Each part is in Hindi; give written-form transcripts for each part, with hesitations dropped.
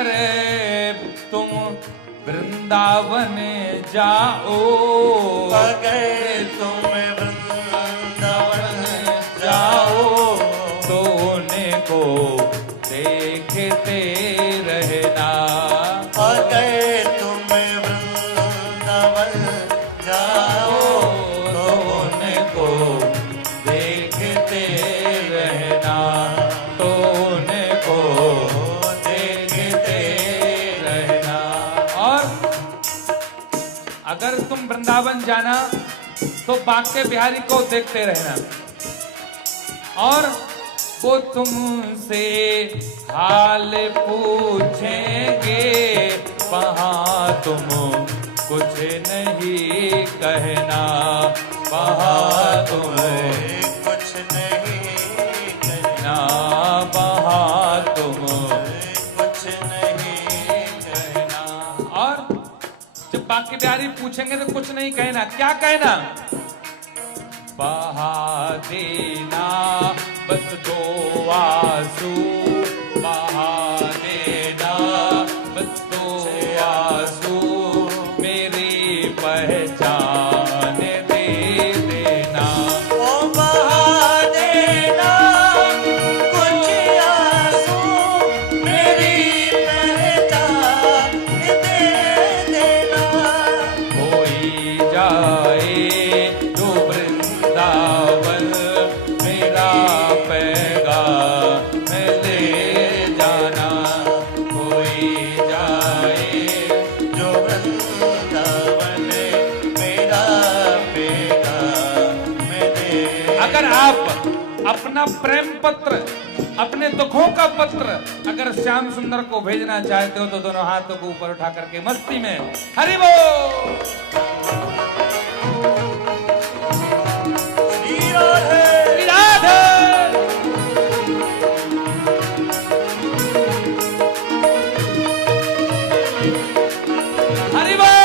अगर तुम वृंदावन जाओ, अगर तुम वृंदावन जाओ तो उनको देखते रहना। अगर तुम वृंदावन जाओ तो उनको देखते रहना, तो उनको देखते रहना। और अगर तुम वृंदावन जाना तो बांके बिहारी को देखते रहना, और वो तुमसे हाल पूछेंगे, वहाँ तुम कुछ नहीं कहना, वहाँ तुम कुछ नहीं कहना, वहाँ तुम कुछ नहीं कहना। और जब बांके बिहारी पूछेंगे तो कुछ नहीं कहना, क्या कहना? बहा देना बस दो आंसू, बहा देना बस दो आंसू, मेरी पहचान दे देना। ओ बहा देना कुछ आंसू, मेरी पहचान दे देना। कोई जाए तो वृंदावन, मेरा पैगाम ले जाना। कोई जाए जो वृंदावन मेरा पैगाम दे। अगर आप अपना प्रेम पत्र, अपने दुखों का पत्र अगर श्याम सुंदर को भेजना चाहते हो तो दोनों हाथों को ऊपर उठा करके मस्ती में हरि बोल। श्री राधे श्री राधे। हरि बोल।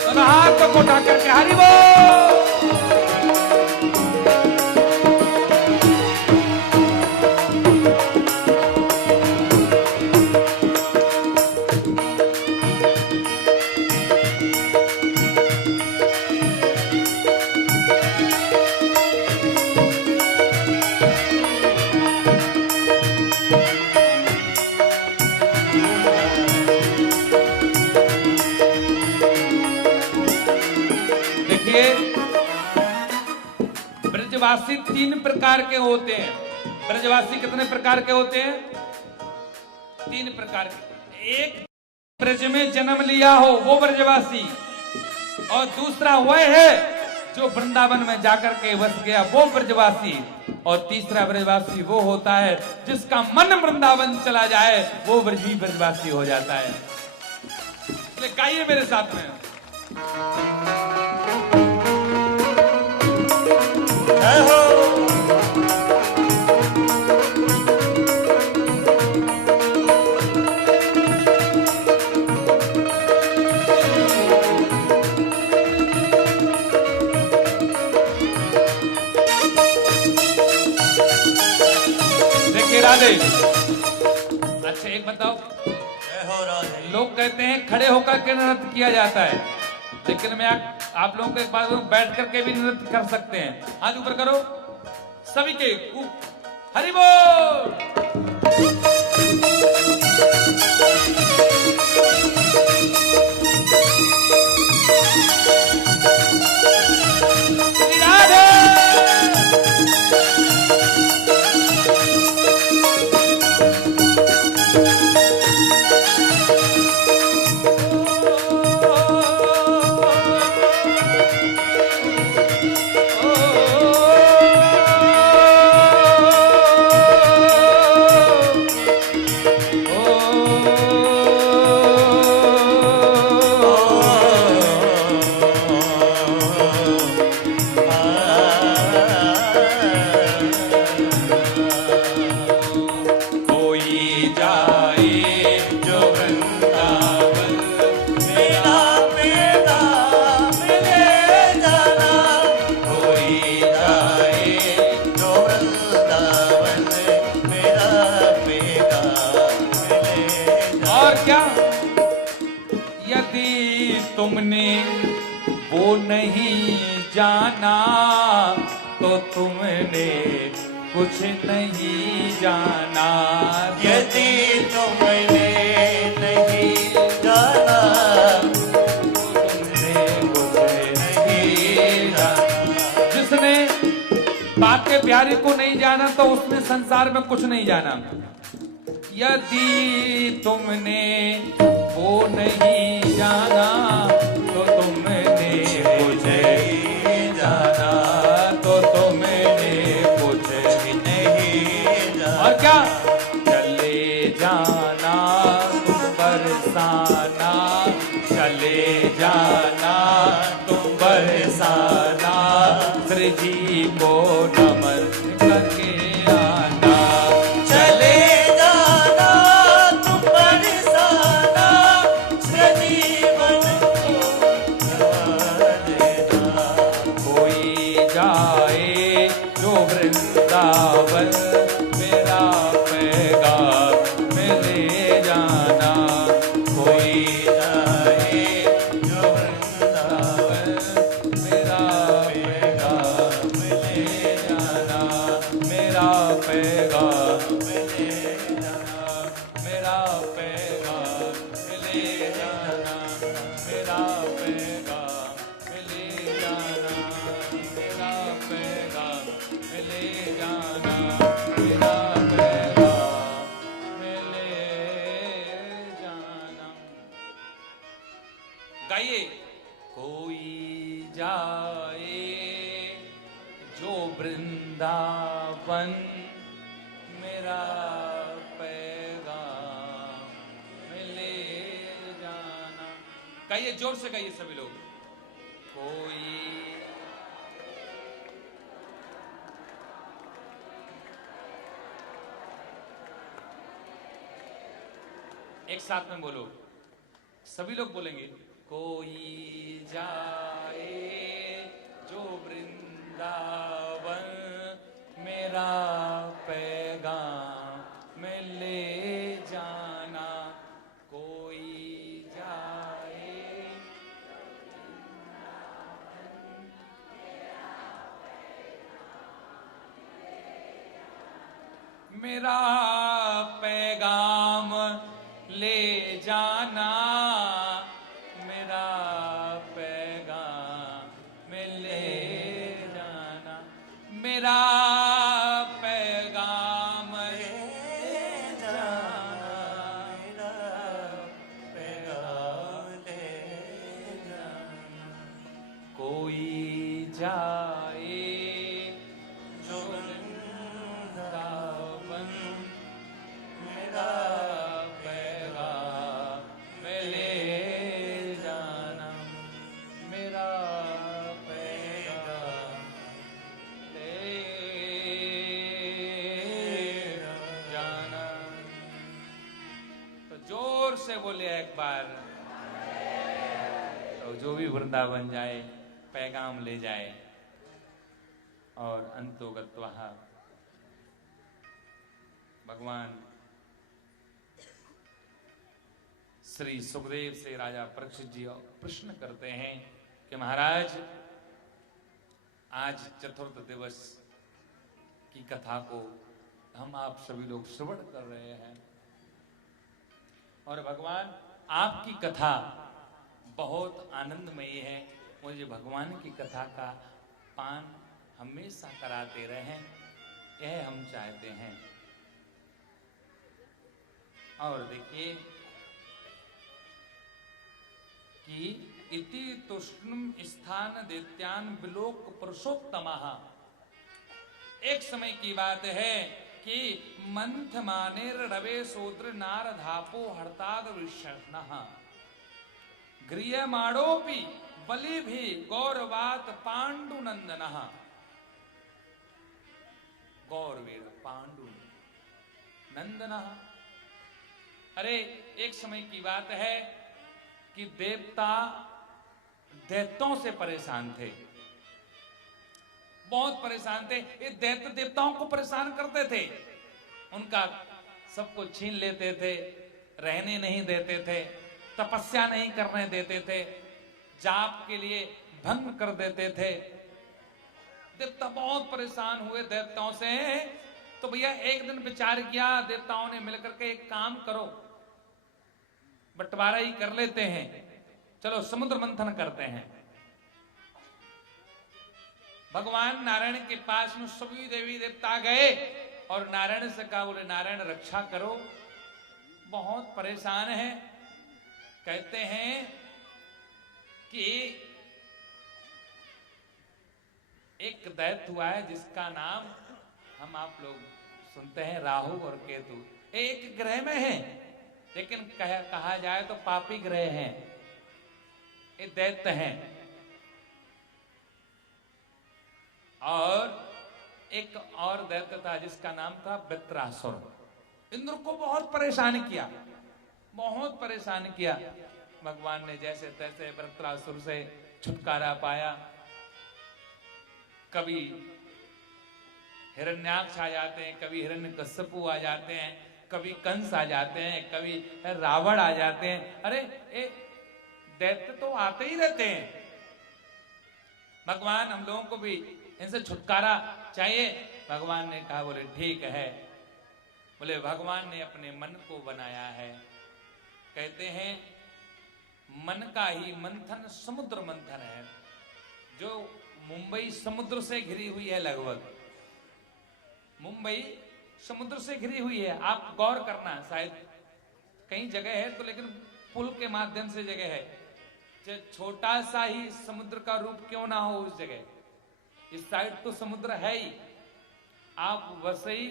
दोनों हाथों को उठा करके हरि बोल। देखिए, ब्रजवासी 3 प्रकार के होते हैं। ब्रजवासी कितने प्रकार के होते हैं? 3 प्रकार के। एक ब्रज में जन्म लिया हो वो ब्रजवासी, और दूसरा वह है जो वृंदावन में जाकर के बस गया वो ब्रजवासी, और तीसरा ब्रजवासी वो होता है जिसका मन वृंदावन चला जाए, वो ब्रजी ब्रजवासी हो जाता है। इसलिए गाइए मेरे साथ में। जय हो। देखिए राधे, अच्छा एक बताओ, जय हो राधे। लोग कहते हैं खड़े होकर के नृत्य किया जाता है, लेकिन मैं आप लोगों को एक बात बताऊं, बैठ करके भी नृत्य कर सकते हैं। हाथ ऊपर करो सभी के। हरि बोल। श्री राधे। तुमने वो नहीं जाना तो तुमने कुछ नहीं जाना। यदि तुमने नहीं जाना तो तुमने कुछ नहीं जाना। जिसने बाके प्यारे को नहीं जाना तो उसने संसार में कुछ नहीं जाना। यदि तुमने वो नहीं जाना तो तुमने कुछ नहीं जाना, तो तुमने कुछ नहीं जाना। और क्या? चले जाना तुम बरसाना, चले जाना तुम बरसाना, श्री जी को नमन करके आना। चले जाना तुम बरसाना, सजीवन को नवा देना। कोई जाए जो वृंदावन, मेरा पैगाम में ले जाना। कोई जाए जो वृंदावन, मेरा पैगाम में ले जाना, मेरा पैगाम में ले जाना, मेरा पैगाम में ले जाना, मेरा पैगाम में ले जाना, मेरा पैगाम में ले जाना, मेरा पैगाम में ले जाना। गाइए। कोई जाए जो वृंदावन, मेरा पैगाम में ले जाना। गाइए, जोर से गाइए सभी लोग। कोई एक साथ में बोलो, सभी लोग बोलेंगे। कोई जाए जो वृंदावन, मेरा पैगाम में ले जाना। कोई जाए मेरा पैगाम ले जाना, मेरा पैगाम में ले जाना, मेरा पैगाम ले जाना, पैगाम ले जाना। कोई जाए जो वृंदावन, मेरा पैगाम में ले जाना, मेरा पैगाम ले जाना। तो जोर से बोले एक बार, तो जो भी वृंदावन जाए पैगाम ले जाए। और अंतोगत्वा भगवान श्री सुखदेव से राजा परीक्षित जी प्रश्न करते हैं कि महाराज, आज चतुर्थ दिवस की कथा को हम आप सभी लोग श्रवण कर रहे हैं, और भगवान आपकी कथा बहुत आनंदमयी है। मुझे भगवान की कथा का पान हमेशा कराते रहें, यह हम चाहते हैं। और देखिए कि इति तुष्णुम स्थान दैत्यान विलोक पुरुषोत्तमः। एक समय की बात है कि मंथ मानेर रवे सोद्र नार धापो हड़ताद विषण्णः गृह्यमाणोपि बलि भी गौरवात पांडुनंदनः। गौरवीर पांडु नंदनः। अरे एक समय की बात है कि देवता दैत्यों से परेशान थे, बहुत परेशान थे। ये दैत्य देवताओं को परेशान करते थे, उनका सबको छीन लेते थे, रहने नहीं देते थे, तपस्या नहीं करने देते थे, जाप के लिए भंग कर देते थे। देवता बहुत परेशान हुए देवताओं से, तो भैया एक दिन विचार किया देवताओं ने मिलकर के, एक काम करो, बंटवारा ही कर लेते हैं, चलो समुद्र मंथन करते हैं। भगवान नारायण के पास में सभी देवी देवता गए और नारायण से कहा, बोले नारायण रक्षा करो, बहुत परेशान है। कहते हैं कि एक दैत्य हुआ है जिसका नाम हम आप लोग सुनते हैं, राहु और केतु। एक ग्रह में है, लेकिन कहा जाए तो पापी ग्रह हैं, ये दैत्य हैं। और एक और दैत्य था जिसका नाम था वृत्रासुर। इंद्र को बहुत परेशान किया, बहुत परेशान किया। भगवान ने जैसे तैसे वृत्रासुर से छुटकारा पाया। कभी हिरण्याक्ष आ जाते हैं, कभी हिरण्यकश्यपु आ जाते हैं, कभी कंस आ जाते हैं, कभी रावण आ जाते हैं। अरे दैत्य तो आते ही रहते हैं। भगवान हम लोगों को भी इनसे छुटकारा चाहिए। भगवान ने कहा, बोले ठीक है। बोले भगवान ने अपने मन को बनाया है। कहते हैं मन का ही मंथन समुद्र मंथन है। जो मुंबई समुद्र से घिरी हुई है, लगभग मुंबई समुद्र से घिरी हुई है। आप गौर करना, शायद कई जगह है तो, लेकिन पुल के माध्यम से जगह है। छोटा सा ही समुद्र का रूप क्यों ना हो उस जगह, इस साइड तो समुद्र है ही। आप वसई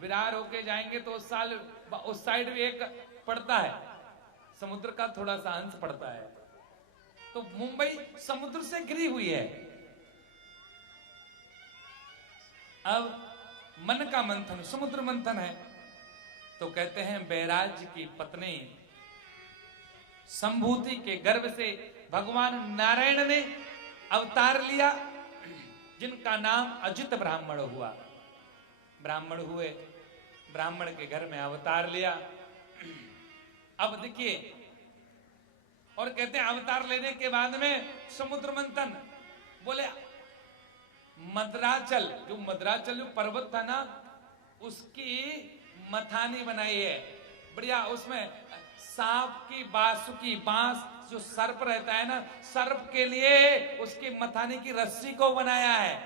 विरार होके जाएंगे तो उस साइड भी एक पड़ता है, समुद्र का थोड़ा सा अंश पड़ता है। तो मुंबई समुद्र से घिरी हुई है। अब मन का मंथन समुद्र मंथन है। तो कहते हैं बैराज की पत्नी संभूति के गर्भ से भगवान नारायण ने अवतार लिया, जिनका नाम अजित ब्राह्मण हुआ। ब्राह्मण हुए, ब्राह्मण के घर में अवतार लिया। अब देखिए, और कहते हैं अवतार लेने के बाद में समुद्र मंथन। बोले मद्राचल, जो पर्वत था ना, उसकी मथानी बनाई है बढ़िया। उसमें सांप की बासुकी, बांस जो सर्प रहता है ना, सर्प के लिए उसकी मथानी की रस्सी को बनाया है।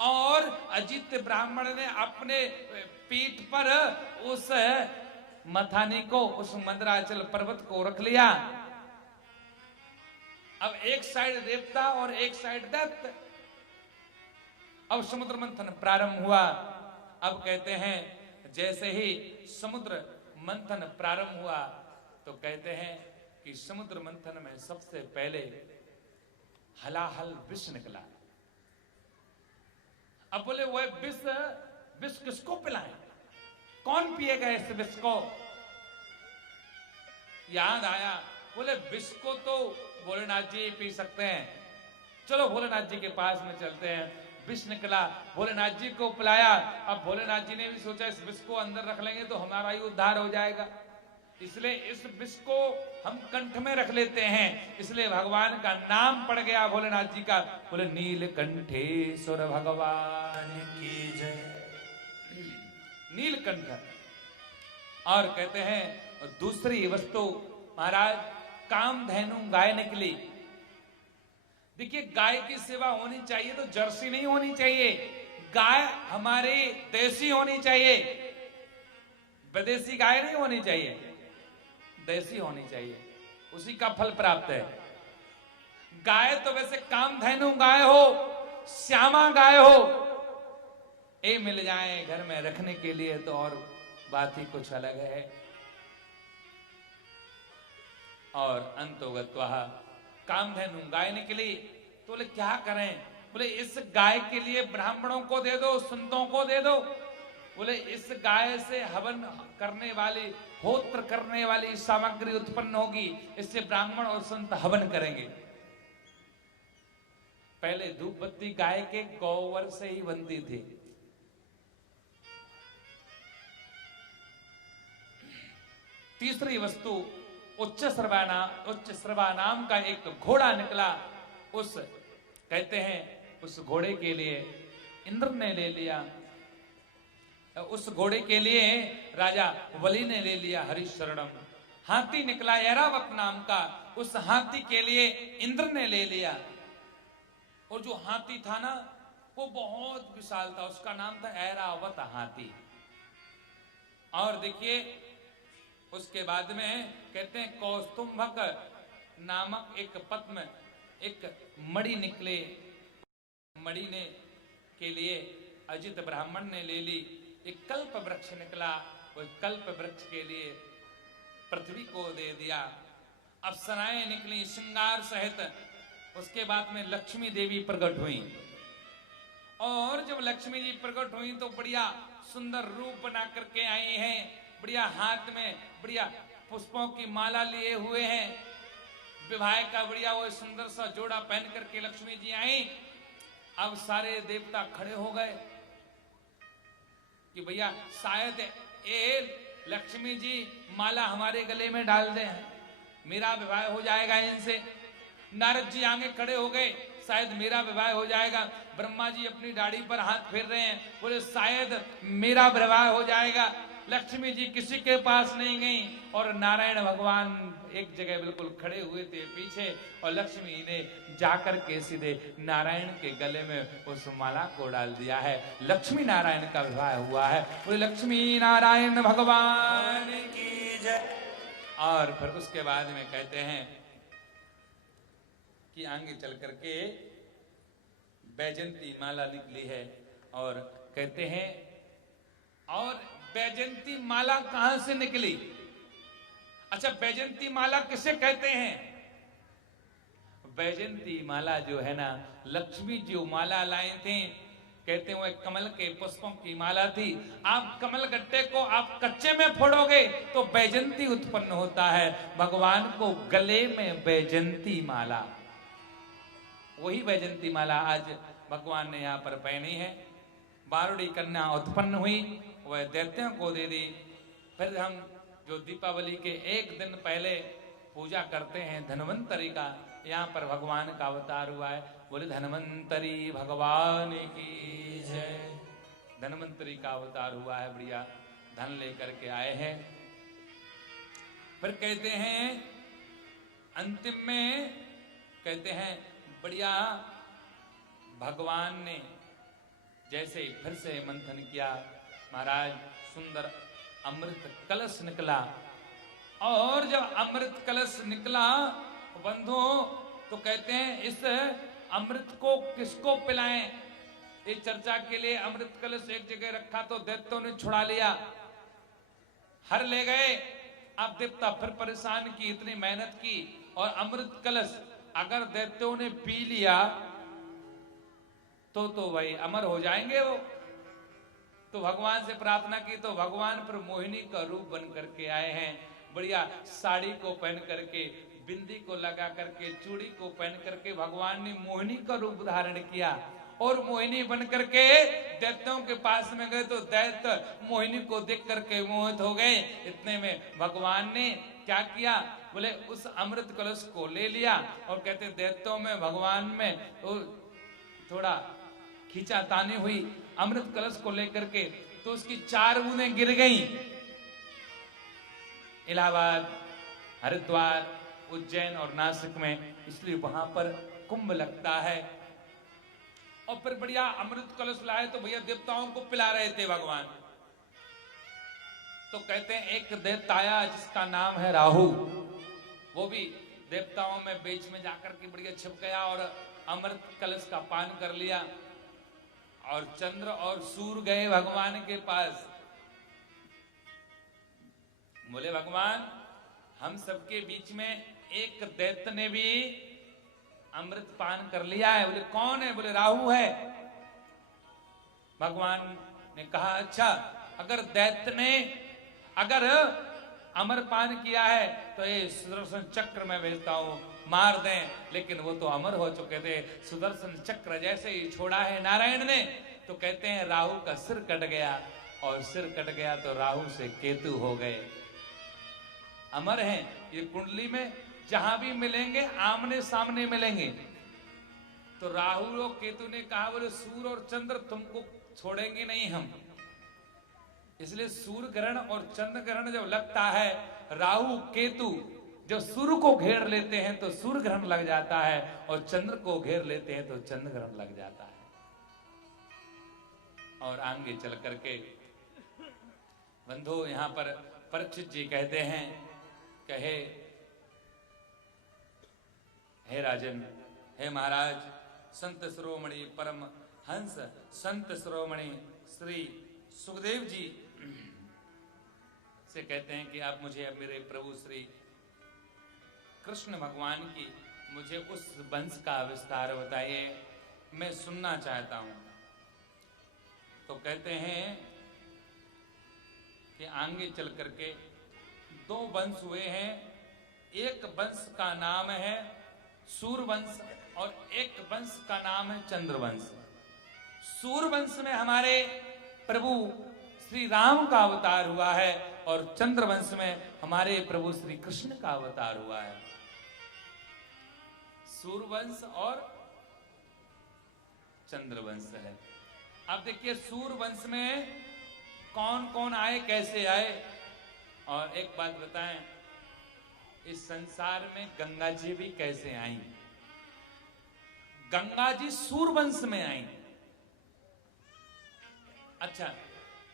और अजित ब्राह्मण ने अपने पीठ पर उस मथानी को, उस मंदराचल पर्वत को रख लिया। अब एक साइड देवता और एक साइड दैत्य। अब समुद्र मंथन प्रारंभ हुआ। अब कहते हैं जैसे ही समुद्र मंथन प्रारंभ हुआ तो कहते हैं कि समुद्र मंथन में सबसे पहले हलाहल विष निकला। अब बोले वह विष किसको पिलाएं, कौन पिएगा इस विष को? याद आया, बोले विष को तो भोलेनाथ जी पी सकते हैं, चलो भोलेनाथ जी के पास में चलते हैं। विष निकला, भोलेनाथ जी को पिलाया। अब भोलेनाथ जी ने भी सोचा इस विष को अंदर रख लेंगे तो हमारा ही उद्धार हो जाएगा, इसलिए इस विष को हम कंठ में रख लेते हैं। इसलिए भगवान का नाम पड़ गया भोलेनाथ जी का। बोले नीलकंठेश्वर भगवान की जय, नीलकंठ। और कहते हैं दूसरी वस्तु महाराज, कामधेनु गाय निकली। देखिए गाय की सेवा होनी चाहिए तो जर्सी नहीं होनी चाहिए, गाय हमारी देसी होनी चाहिए, विदेशी गाय नहीं होनी चाहिए, देसी होनी चाहिए, उसी का फल प्राप्त है। गाय तो वैसे कामधेनु गाय हो, श्यामा गाय हो, ये मिल जाए घर में रखने के लिए तो और बात ही कुछ अलग है। और अंतोगत्वा कामधेनु गाय निकली तो बोले क्या करें? बोले इस गाय के लिए ब्राह्मणों को दे दो, संतों को दे दो। बोले इस गाय से हवन करने वाली, होत्र करने वाली सामग्री उत्पन्न होगी, इससे ब्राह्मण और संत हवन करेंगे। पहले धूप बत्ती गाय के गोबर से ही बनती थी। तीसरी वस्तु उच्च श्रवा नाम का एक घोड़ा निकला। उस कहते हैं उस घोड़े के लिए इंद्र ने ले लिया, उस घोड़े के लिए राजा बलि ने ले लिया हरिशरणम। हाथी निकला ऐरावत नाम का, उस हाथी के लिए इंद्र ने ले लिया। और जो हाथी था ना वो बहुत विशाल था, उसका नाम था ऐरावत हाथी। और देखिए उसके बाद में कहते हैं कौस्तुंभक नामक एक पद्म, एक मणि निकले। मणि ने के लिए अजित ब्राह्मण ने ले ली। एक कल्प वृक्ष निकला, वो कल्प वृक्ष के लिए पृथ्वी को दे दिया। अप्सराएं निकली श्रृंगार सहित। उसके बाद में लक्ष्मी देवी प्रकट हुई, और जब लक्ष्मी जी प्रकट हुई तो बढ़िया सुंदर रूप बना करके आई हैं। बढ़िया हाथ में बढ़िया पुष्पों की माला लिए हुए हैं, विवाह का बढ़िया वो सुंदर सा जोड़ा पहन करके लक्ष्मी जी आई। अब सारे देवता खड़े हो गए कि भैया शायद ये लक्ष्मी जी माला हमारे गले में डाल दें, मेरा विवाह हो जाएगा इनसे। नारद जी आगे खड़े हो गए, शायद मेरा विवाह हो जाएगा। ब्रह्मा जी अपनी दाढ़ी पर हाथ फेर रहे हैं, बोले शायद मेरा विवाह हो जाएगा। लक्ष्मी जी किसी के पास नहीं गई, और नारायण भगवान एक जगह बिल्कुल खड़े हुए थे पीछे, और लक्ष्मी ने जाकर के सीधे नारायण के गले में उस माला को डाल दिया है। लक्ष्मी नारायण का विवाह हुआ है। बोले लक्ष्मी नारायण भगवान की जय। और फिर उसके बाद में कहते हैं कि आगे चल करके बैजंती माला निकली है, और कहते हैं और बैजंती माला कहां से निकली? अच्छा, बैजंती माला किसे कहते हैं? बैजंती माला जो है ना, लक्ष्मी जो माला लाए थे, कहते हैं वो एक कमल के पुष्पों की माला थी। आप कमल गट्टे को आप कच्चे में फोड़ोगे तो बैजंती उत्पन्न होता है। भगवान को गले में बैजंती माला, वही बैजंती माला आज भगवान ने यहाँ पर पहनी है। बारुड़ी कन्या उत्पन्न हुई, वह दैत्यों को दे दी। फिर हम जो दीपावली के एक दिन पहले पूजा करते हैं धन्वंतरी का, यहाँ पर भगवान का अवतार हुआ है। बोले धन्वंतरी भगवान की जय। धन्वंतरी का अवतार हुआ है, बढ़िया धन लेकर के आए हैं। फिर कहते हैं अंतिम में, कहते हैं बढ़िया भगवान ने जैसे फिर से मंथन किया, महाराज सुंदर अमृत कलश निकला। और जब अमृत कलश निकला बंधुओं, तो कहते हैं इस अमृत को किसको पिलाएं? इस चर्चा के लिए अमृत कलश एक जगह रखा तो दैत्यों ने छुड़ा लिया, हर ले गए। अब देवता फिर परेशान की, इतनी मेहनत की, और अमृत कलश अगर दैत्यों ने पी लिया तो भाई अमर हो जाएंगे वो। तो भगवान से प्रार्थना की, तो भगवान पर मोहिनी का रूप बन करके आए हैं। बढ़िया साड़ी को पहन करके, बिंदी को लगा करके, चूड़ी को पहन करके भगवान ने मोहिनी का रूप धारण किया, और मोहिनी बन करके दैत्यों के पास में गए तो दैत्य मोहिनी को देख करके मोहित हो गए। इतने में भगवान ने क्या किया? बोले उस अमृत कलश को ले लिया, और कहते दैत्यों में भगवान में थोड़ा खींचातानी हुई अमृत कलश को लेकर के, तो उसकी 4 बूंदें गिर गई। इलाहाबाद, हरिद्वार, उज्जैन और नासिक में, इसलिए वहां पर कुंभ लगता है। और फिर बढ़िया अमृत कलश लाए तो भैया देवताओं को पिला रहे थे भगवान। तो कहते हैं एक देवता आया जिसका नाम है राहु, वो भी देवताओं में बीच में जाकर के बढ़िया छिप गया और अमृत कलश का पान कर लिया। और चंद्र और सूर्य गए भगवान के पास, बोले भगवान हम सबके बीच में एक दैत्य ने भी अमृत पान कर लिया है। बोले कौन है? बोले राहु है। भगवान ने कहा अच्छा, अगर दैत्य ने अगर अमर पान किया है तो ये सुदर्शन चक्र में भेजता हूं, मार दें। लेकिन वो तो अमर हो चुके थे। सुदर्शन चक्र जैसे ही छोड़ा है नारायण ने, तो कहते हैं राहु का सिर कट गया, और सिर कट गया तो राहु से केतु हो गए। अमर हैं। ये कुंडली में जहां भी मिलेंगे आमने सामने मिलेंगे। तो राहु और केतु ने कहा बोले सूर्य और चंद्र तुमको छोड़ेंगे नहीं हम। इसलिए सूर्य ग्रहण और चंद्र ग्रहण जब लगता है, राहु केतु जब सूर्य को घेर लेते हैं तो सूर्य ग्रहण लग जाता है, और चंद्र को घेर लेते हैं तो चंद्र ग्रहण लग जाता है। और आगे चल करके बंधु यहां पर परीक्षित जी कहते हैं, कहे हे राजन, हे महाराज, संत शिरोमणि परम हंस संत शिरोमणि श्री सुखदेव जी से कहते हैं कि आप मुझे अब मेरे प्रभु श्री कृष्ण भगवान की मुझे उस वंश का विस्तार बताइए, मैं सुनना चाहता हूं। तो कहते हैं कि आगे चल करके दो वंश हुए हैं। एक वंश का नाम है सूर्यवंश और एक वंश का नाम है चंद्रवंश। सूर्यवंश में हमारे प्रभु श्री राम का अवतार हुआ है, और चंद्रवंश में हमारे प्रभु श्री कृष्ण का अवतार हुआ है। सूर्यवंश और चंद्रवंश है। अब देखिए सूर्यवंश में कौन कौन आए, कैसे आए। और एक बात बताएं, इस संसार में गंगा जी भी कैसे आई। गंगा जी सूर्यवंश में आई। अच्छा,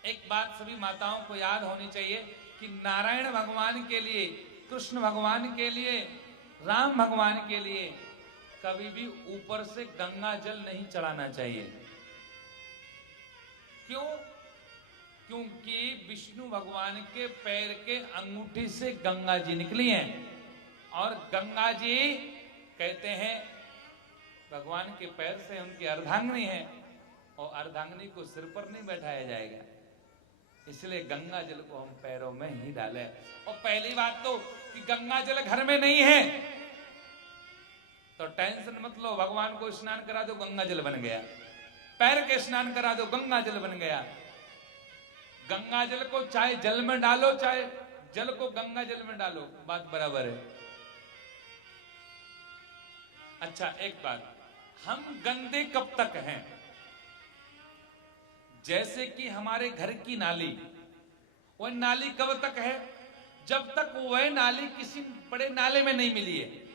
एक बात सभी माताओं को याद होनी चाहिए कि नारायण भगवान के लिए, कृष्ण भगवान के लिए, राम भगवान के लिए कभी भी ऊपर से गंगा जल नहीं चढ़ाना चाहिए। क्यों? क्योंकि विष्णु भगवान के पैर के अंगूठी से गंगा जी निकली हैं, और गंगा जी कहते हैं भगवान के पैर से उनकी अर्धांगिनी है, और अर्धांगिनी को सिर पर नहीं बैठाया जाएगा, इसलिए गंगा जल को हम पैरों में ही डालें। और पहली बात तो कि गंगा जल घर में नहीं है तो टेंशन मत लो, भगवान को स्नान करा दो गंगा जल बन गया, पैर के स्नान करा दो गंगा जल बन गया। गंगा जल को चाहे जल में डालो, चाहे जल को गंगा जल में डालो, बात बराबर है। अच्छा, एक बात, हम गंदे कब तक हैं? जैसे कि हमारे घर की नाली, वह नाली कब तक है? जब तक वह नाली किसी बड़े नाले में नहीं मिली है।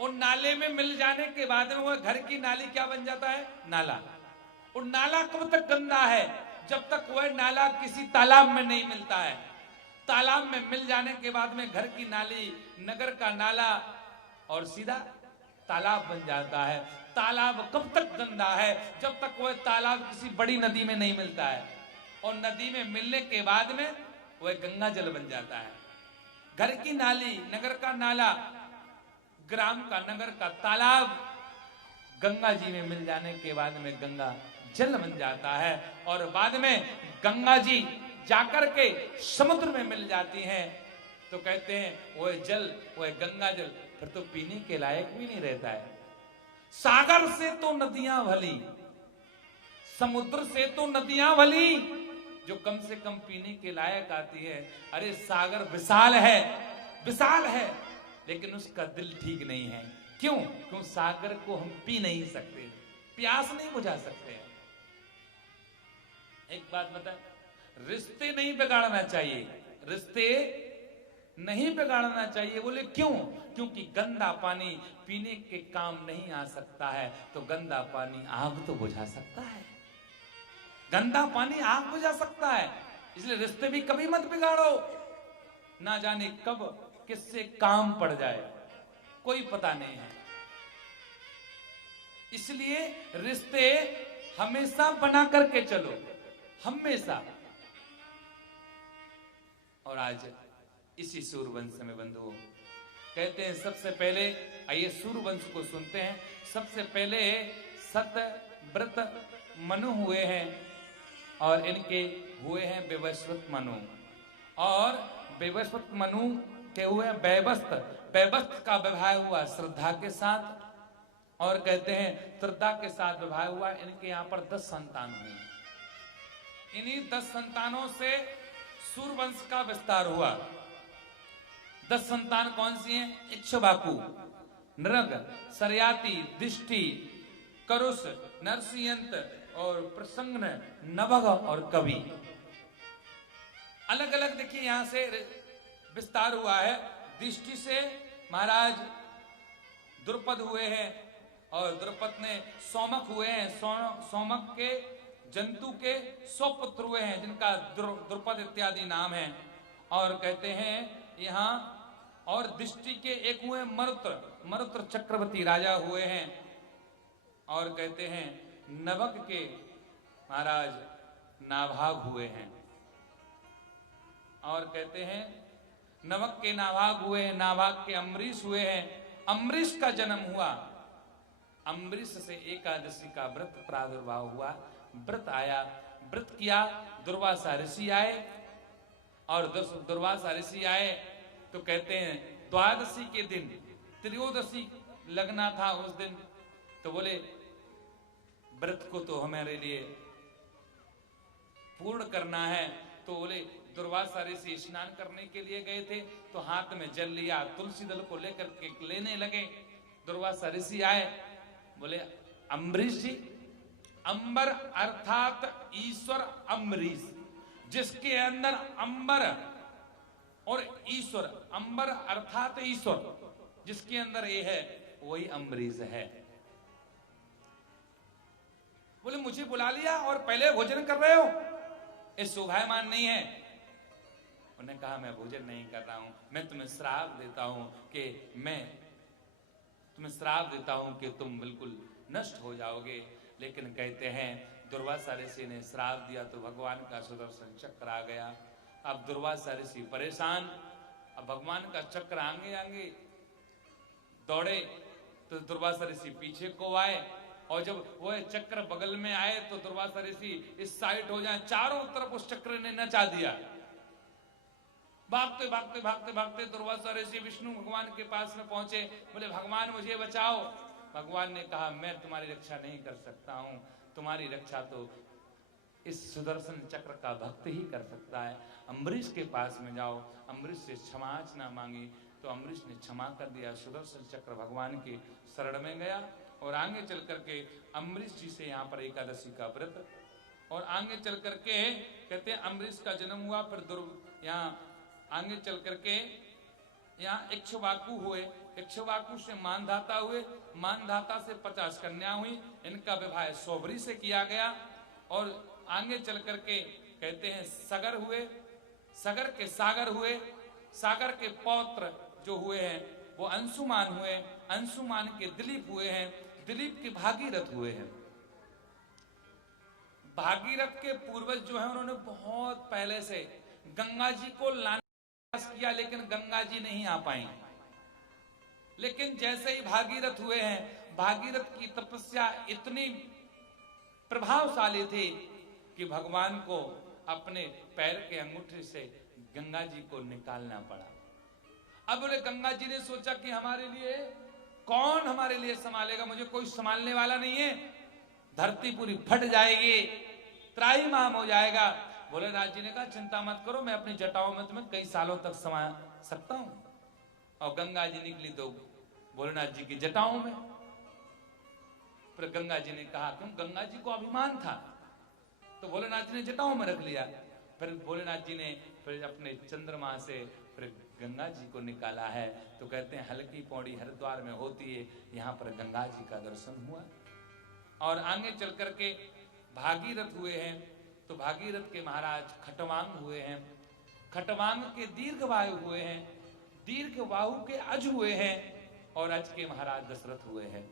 और नाले में मिल जाने के बाद में वह घर की नाली क्या बन जाता है? नाला। और नाला कब तक गंदा है? जब तक वह नाला किसी तालाब में नहीं मिलता है। तालाब में मिल जाने के बाद में घर की नाली, नगर का नाला और सीधा तालाब बन जाता है। तालाब कब तक गंदा है? जब तक वह तालाब किसी बड़ी नदी में नहीं मिलता है, और नदी में मिलने के बाद में वह गंगा जल बन जाता है। घर की नाली, नगर का नाला, ग्राम का, नगर का तालाब गंगा जी में मिल जाने के बाद में गंगा जल बन जाता है, और बाद में गंगा जी जाकर के समुद्र में मिल जाती हैं। तो कहते हैं वह जल, वह गंगा जल फिर तो पीने के लायक भी नहीं रहता है। सागर से तो नदियां भली, समुद्र से तो नदियां भली, जो कम से कम पीने के लायक आती है। अरे सागर विशाल है, विशाल है, लेकिन उसका दिल ठीक नहीं है। क्यों? क्यों सागर को हम पी नहीं सकते, प्यास नहीं बुझा सकते। एक बात बता, रिश्ते नहीं बिगाड़ना चाहिए, रिश्ते नहीं बिगाड़ना चाहिए। बोले क्यों? क्योंकि गंदा पानी पीने के काम नहीं आ सकता है, तो गंदा पानी आग तो बुझा सकता है। गंदा पानी आग बुझा सकता है, इसलिए रिश्ते भी कभी मत बिगाड़ो। ना जाने कब किससे काम पड़ जाए, कोई पता नहीं है। इसलिए रिश्ते हमेशा बना करके चलो, हमेशा। और आज इसी सूर्यवंश में बंधुओं कहते हैं, सबसे पहले आइए सूर्यवंश को सुनते हैं। सबसे पहले सतव्रत मनु हुए हैं, और इनके हुए हैं वैवस्वत मनु। और वैवस्वत मनु के हुए वैवस्त, वैवस्त का विवाह हुआ श्रद्धा के साथ, और कहते हैं श्रद्धा के साथ विवाह हुआ। इनके यहाँ पर 10 संतान हुए। इन्हीं 10 संतानों से सूर्यवंश का विस्तार हुआ। 10 संतान कौन सी हैं? इक्ष्वाकु, नृग, सरयाति, दिष्टि, करुष, नरसिंहंत और प्रसंग, नभग और कवि। अलग अलग देखिए यहां से विस्तार हुआ है। दृष्टि से महाराज द्रुपद हुए हैं और द्रुपद ने सोमक हुए हैं। सोमक के जंतु के 100 पुत्र हुए हैं जिनका द्रुपद इत्यादि नाम है। और कहते हैं यहां, और दृष्टि के एक हुए मरुत्र, मरुत्र चक्रवर्ती राजा हुए हैं। और कहते हैं नभग के महाराज नाभाग हुए हैं। और कहते हैं नभग के नाभाग हुए हैं, नाभाग के अम्बरीश हुए हैं। अम्बरीश का जन्म हुआ, अम्बरीश से एकादशी का व्रत प्रादुर्भाव हुआ। व्रत आया, व्रत किया, दुर्वासा ऋषि आए। और दुर्वासा ऋषि आए तो कहते हैं द्वादशी के दिन, त्रयोदशी लगना था उस दिन, तो बोले व्रत को तो हमारे लिए पूर्ण करना है। तो बोले दुर्वासा ऋषि स्नान करने के लिए गए थे तो हाथ में जल लिया, तुलसी दल को लेकर के लेने लगे। दुर्वासा ऋषि आए, बोले अम्बरीश जी, अंबर अर्थात ईश्वर अम्बरीश, जिसके अंदर अंबर और ईश्वर, अंबर अर्थात ईश्वर जिसके अंदर ये है वही अम्बरीश है। बोले मुझे बुला लिया और पहले भोजन कर रहे हो, ये शोभायमान नहीं है। उन्होंने कहा मैं भोजन नहीं कर रहा हूं, मैं तुम्हें श्राप देता हूं कि तुम बिल्कुल नष्ट हो जाओगे। लेकिन कहते हैं दुर्वासा ऋषि ने श्राप दिया तो भगवान का सुदर्शन चक्र आ गया। अब दुर्वासा ऋषि परेशान, अब भगवान का चक्र आगे आगे दौड़े तो दुर्वासा ऋषि पीछे को आए। और जब वो चक्र बगल में आए तो दुर्वासा ऋषि इस साइड हो जाए, चारों तरफ उस चक्र ने नचा दिया। भागते भागते भागते भागते दुर्वासा ऋषि विष्णु भगवान के पास में पहुंचे। बोले भगवान मुझे बचाओ। भगवान ने कहा मैं तुम्हारी रक्षा नहीं कर सकता हूं, तुम्हारी रक्षा तो इस सुदर्शन चक्र का भक्त ही कर सकता है। अम्बरीश के पास में जाओ। अम्बरीश से क्षमायाचना मांगी तो अम्बरीश ने क्षमा कर दिया। सुदर्शन चक्र भगवान के शरण में गया। और आगे चल करके अम्बरीश जी से यहाँ पर एकादशी का व्रत, और आगे चल करके कहते हैं अम्बरीश का जन्म हुआ। फिर यहाँ आगे चल करके यहाँ इक्ष्वाकु हुए, इक्ष्वाकु से मानधाता हुए, मानधाता से 50 कन्या हुई। इनका विवाह सौभरी से किया गया। और आगे चल करके कहते हैं सगर हुए, सगर के सागर हुए, सागर के पौत्र जो हुए हैं वो अंशुमान हुए, अंशुमान के दिलीप हुए हैं, दिलीप के भागीरथ हुए हैं। भागीरथ के पूर्वज जो है उन्होंने बहुत पहले से गंगा जी को लाने का प्रयास किया, लेकिन गंगा जी नहीं आ पाई। लेकिन जैसे ही भागीरथ हुए हैं, भागीरथ की तपस्या इतनी प्रभावशाली थी कि भगवान को अपने पैर के अंगूठे से गंगा जी को निकालना पड़ा। अब बोले गंगा जी ने सोचा कि हमारे लिए कौन हमारे लिए संभालेगा, मुझे कोई संभालने वाला नहीं है, धरती पूरी फट जाएगी, त्राहिमाम हो जाएगा। भोलेनाथ जी ने कहा चिंता मत करो, मैं अपनी जटाओं में तुम्हें कई सालों तक समा सकता हूं। और गंगा जी निकली तो भोलेनाथ जी की जटाओं में। फिर गंगा जी ने कहा, क्यों गंगा जी को अभिमान था तो भोलेनाथ जी ने जटाओं में रख लिया। फिर भोलेनाथ जी ने फिर अपने चंद्रमा से फिर गंगा जी को निकाला है। तो कहते हैं हल्की पौड़ी हरिद्वार में होती है, यहाँ पर गंगा जी का दर्शन हुआ। और आगे चल करके भागीरथ हुए हैं तो भागीरथ के महाराज खटवांग हुए हैं, खटवांग के दीर्घवायु हुए हैं, दीर्घबाहु के अज हुए हैं, और अज के महाराज दशरथ हुए हैं।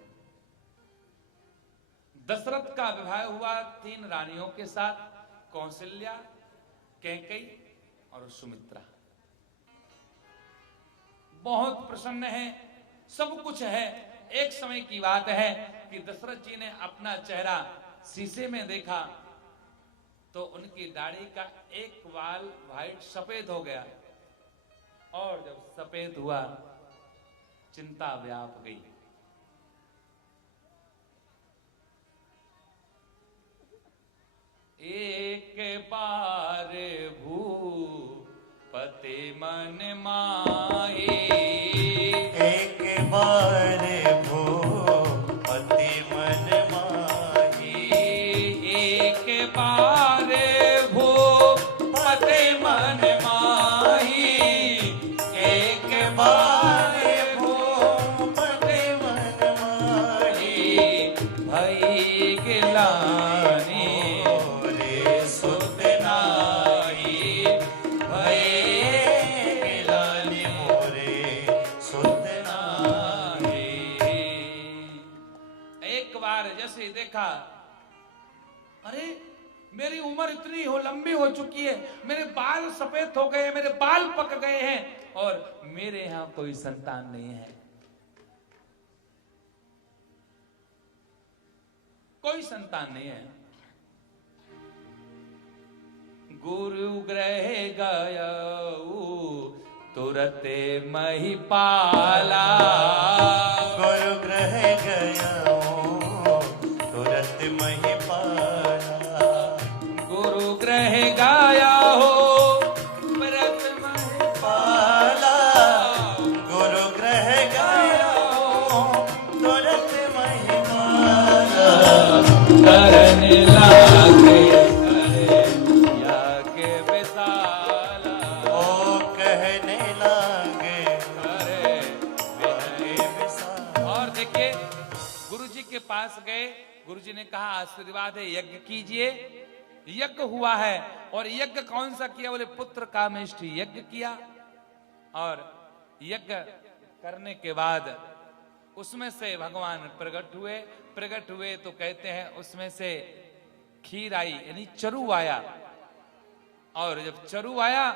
दशरथ का विवाह हुआ 3 रानियों के साथ, कौशल्या, कैकेयी और सुमित्रा। बहुत प्रसन्न है, सब कुछ है। एक समय की बात है कि दशरथ जी ने अपना चेहरा शीशे में देखा तो उनकी दाढ़ी का एक बाल व्हाइट सफेद हो गया, और जब सफेद हुआ चिंता व्याप गई। एक बार भू पति मन माही। एक बार भो पति मन माही। एक बार भो पति मन माही। एक बार भो पति मन माही। भई गिलानी मोरे सुत नाही। भये गिलानी मोरे सुत नाही। एक बार जैसे ही देखा, अरे मेरी उम्र इतनी हो लंबी हो चुकी है, मेरे बाल सफेद हो गए, मेरे बाल पक गए हैं और मेरे यहां कोई संतान नहीं है, कोई संतान नहीं है। गुरु ग्रह गयऊ तुरते महिपाला। गुरु ग्रह गया तुरत महिपाला। गुरु ग्रह गाया हो तुरत महिपाला। गुरु ग्रह गया तुरत महिपाला। करने लागे याज्ञ विशाला। ओ कहने लागे करे आगे विशाल। और देखिए, गुरु जी के पास गए, गुरु जी ने कहा आशीर्वाद है, यज्ञ कीजिए। यज्ञ हुआ है, और यज्ञ कौन सा किया? बोले पुत्र कामेष्टि यज्ञ किया। और यज्ञ करने के बाद उसमें से भगवान प्रकट हुए। प्रकट हुए तो कहते हैं उसमें से खीर आई, यानी चरू आया। और जब चरू आया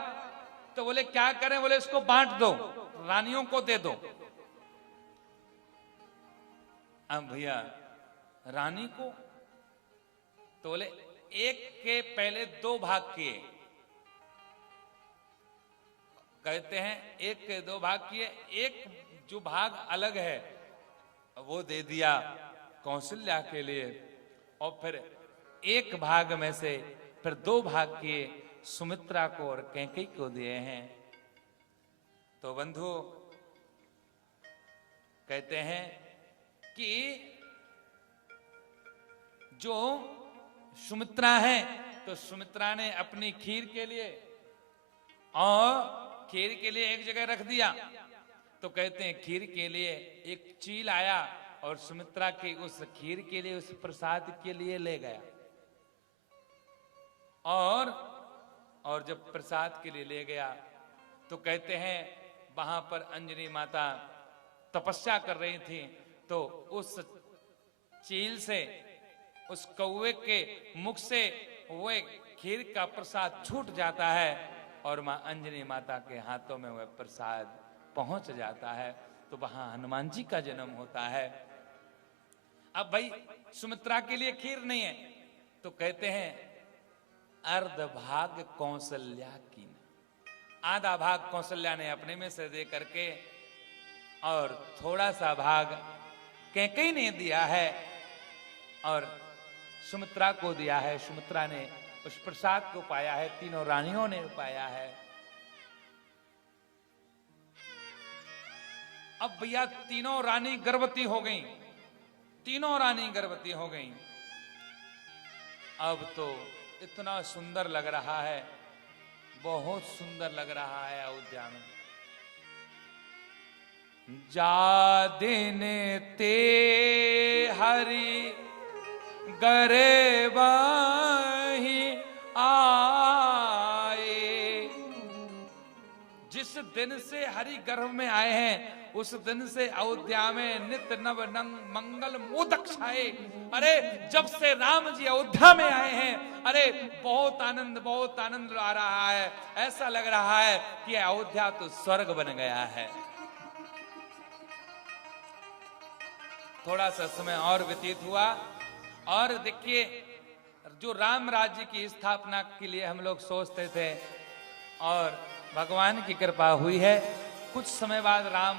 तो बोले क्या करें? बोले इसको बांट दो, रानियों को दे दो। अब भैया रानी को, तो बोले एक के पहले दो भाग किए। कहते हैं एक के दो भाग किए, एक जो भाग अलग है वो दे दिया कौशल्या के लिए, और फिर एक भाग में से फिर दो भाग किए सुमित्रा को और कैकेयी को दिए हैं। तो बंधु कहते हैं कि जो सुमित्रा है, तो सुमित्रा ने अपनी खीर के लिए और खीर के लिए एक जगह रख दिया। तो कहते हैं खीर के लिए एक चील आया और सुमित्रा के उस खीर के लिए, उस प्रसाद के लिए ले गया। और जब प्रसाद के लिए ले गया तो कहते हैं वहां पर अंजनी माता तपस्या कर रही थी, तो उस चील से, उस कौवे के मुख से वो खीर का प्रसाद छूट जाता है और मां अंजनी माता के हाथों में वह प्रसाद पहुंच जाता है। तो वहां हनुमान जी का जन्म होता है। अब भाई सुमित्रा के लिए खीर नहीं है, तो कहते हैं अर्ध भाग कौशल्या की, आधा भाग कौशल्या ने अपने में से दे करके और थोड़ा सा भाग कैकेयी ने दिया है और सुमित्रा को दिया है। सुमित्रा ने उस प्रसाद को पाया है, तीनों रानियों ने पाया है। अब भैया तीनों रानी गर्भवती हो गई, तीनों रानी गर्भवती हो गई। अब तो इतना सुंदर लग रहा है, बहुत सुंदर लग रहा है अयोध्या में। जा दिन ते हरि गरेबाही आए, जिस दिन से हरि गर्भ में आए हैं उस दिन से अयोध्या में नित्य नव नंग मंगल मोदक छाए। अरे जब से राम जी अयोध्या में आए हैं, अरे बहुत आनंद आ रहा है। ऐसा लग रहा है कि अयोध्या तो स्वर्ग बन गया है। थोड़ा सा समय और व्यतीत हुआ और देखिए जो राम राज्य की स्थापना के लिए हम लोग सोचते थे और भगवान की कृपा हुई है, कुछ समय बाद राम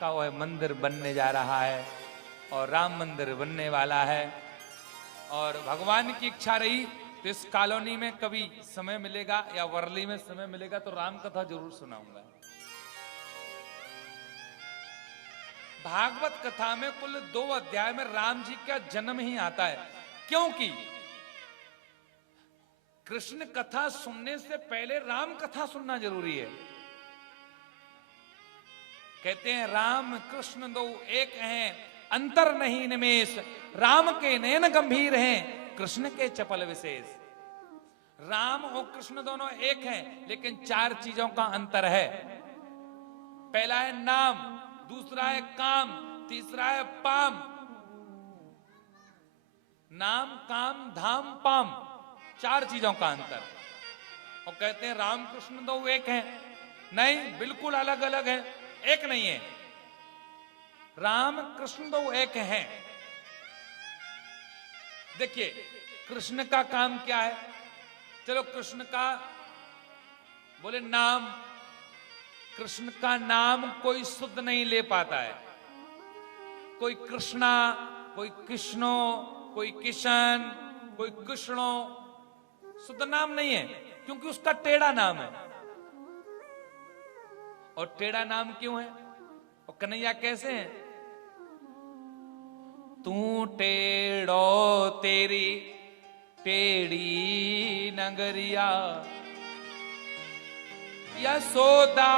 का वह मंदिर बनने जा रहा है और राम मंदिर बनने वाला है। और भगवान की इच्छा रही तो इस कॉलोनी में कभी समय मिलेगा या वर्ली में समय मिलेगा तो राम कथा जरूर सुनाऊंगा। भागवत कथा में कुल 2 अध्याय में राम जी का जन्म ही आता है, क्योंकि कृष्ण कथा सुनने से पहले राम कथा सुनना जरूरी है। कहते हैं राम कृष्ण दो एक हैं, अंतर नहीं निमेष, राम के नयन गंभीर हैं, कृष्ण के चपल विशेष। राम और कृष्ण दोनों एक हैं, लेकिन 4 चीजों का अंतर है। पहला है नाम, दूसरा है काम, तीसरा है पाम। नाम काम धाम पाम, 4 चीजों का अंतर। और कहते हैं राम कृष्ण दो एक हैं, नहीं, बिल्कुल अलग अलग है, एक नहीं है। राम कृष्ण दो एक हैं। देखिए कृष्ण का काम क्या है, चलो कृष्ण का बोले नाम, कृष्ण का नाम कोई शुद्ध नहीं ले पाता है। कोई कृष्णा, कोई कृष्णो, कोई किशन, कोई कृष्णो, शुद्ध नाम नहीं है, क्योंकि उसका टेढ़ा नाम है। और टेढ़ा नाम क्यों है? और कन्हैया कैसे हैं? तू टेढ़ो तेरी टेढ़ी नगरिया, यशोदा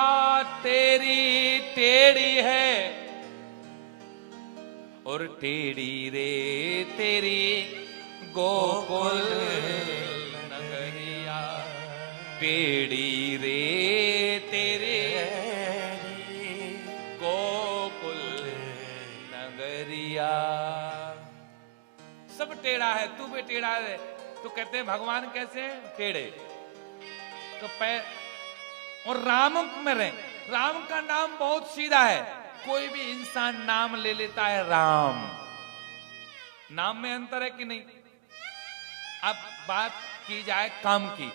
तेरी टेढ़ी है, और टेढ़ी रे तेरी गोकुल नगरिया, टेढ़ी रे तेरी गोकुल नगरिया। सब टेढ़ा है, तू भी टेढ़ा है। तो कहते हैं भगवान कैसे हैं? टेढ़े। तो और राम में रहे, राम का नाम बहुत सीधा है। कोई भी इंसान नाम ले लेता है राम, नाम में अंतर है कि नहीं? अब बात की जाए काम की।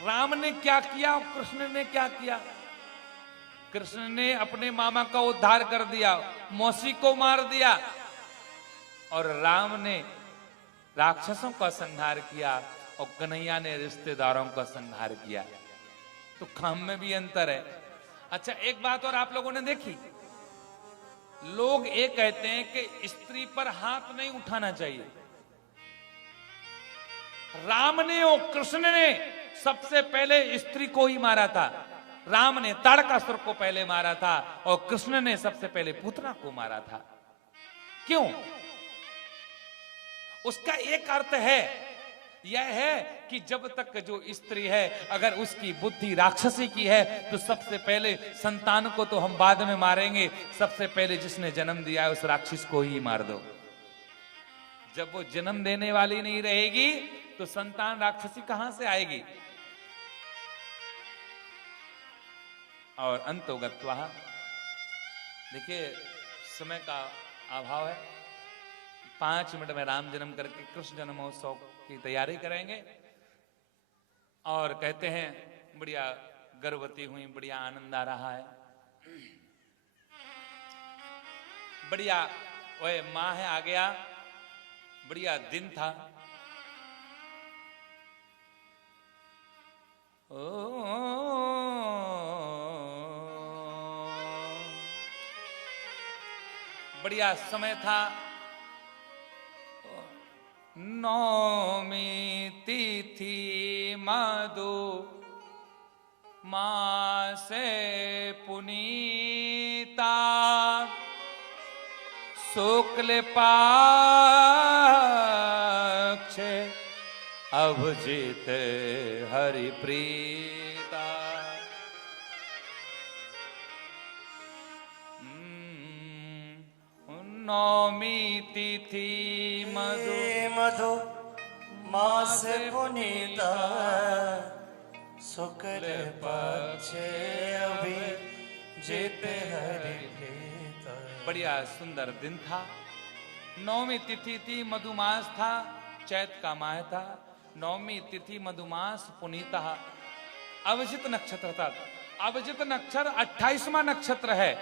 राम ने क्या किया और कृष्ण ने क्या किया? कृष्ण ने अपने मामा का उद्धार कर दिया, मौसी को मार दिया, और राम ने राक्षसों का संहार किया, और कन्हैया ने रिश्तेदारों का संहार किया। तो काम में भी अंतर है। अच्छा, एक बात और आप लोगों ने देखी, लोग ये कहते हैं कि स्त्री पर हाथ नहीं उठाना चाहिए। राम ने और कृष्ण ने सबसे पहले स्त्री को ही मारा था। राम ने ताड़कासुर को पहले मारा था, और कृष्ण ने सबसे पहले पूतना को मारा था। क्यों? उसका एक अर्थ है, यह है कि जब तक जो स्त्री है, अगर उसकी बुद्धि राक्षसी की है, तो सबसे पहले संतान को तो हम बाद में मारेंगे, सबसे पहले जिसने जन्म दिया है उस राक्षस को ही मार दो। जब वो जन्म देने वाली नहीं रहेगी तो संतान राक्षसी कहां से आएगी? और अंतोगत्वा, देखिए समय का अभाव है, 5 मिनट में राम जन्म करके कृष्ण जन्मोत्सव की तैयारी करेंगे। और कहते हैं बढ़िया गर्भवती हुई, बढ़िया आनंद आ रहा है, बढ़िया वह माँ है आ गया, बढ़िया दिन था। बढ़िया समय था। नौमी तिथि मधु मासे पुनीता, शुक्ल पक्ष अभिजित हरि प्रीता। नौमी तिथि मधु मास पुनीता, शुक्ल पक्ष अभिजित हरि प्रीता। बढ़िया सुंदर दिन था। नौमी तिथि थी, मधुमास था, चैत का माह था। नौमी तिथि मधुमास पुनीता, अभिजित नक्षत्र था। अभिजित नक्षत्र 28वां नक्षत्र है,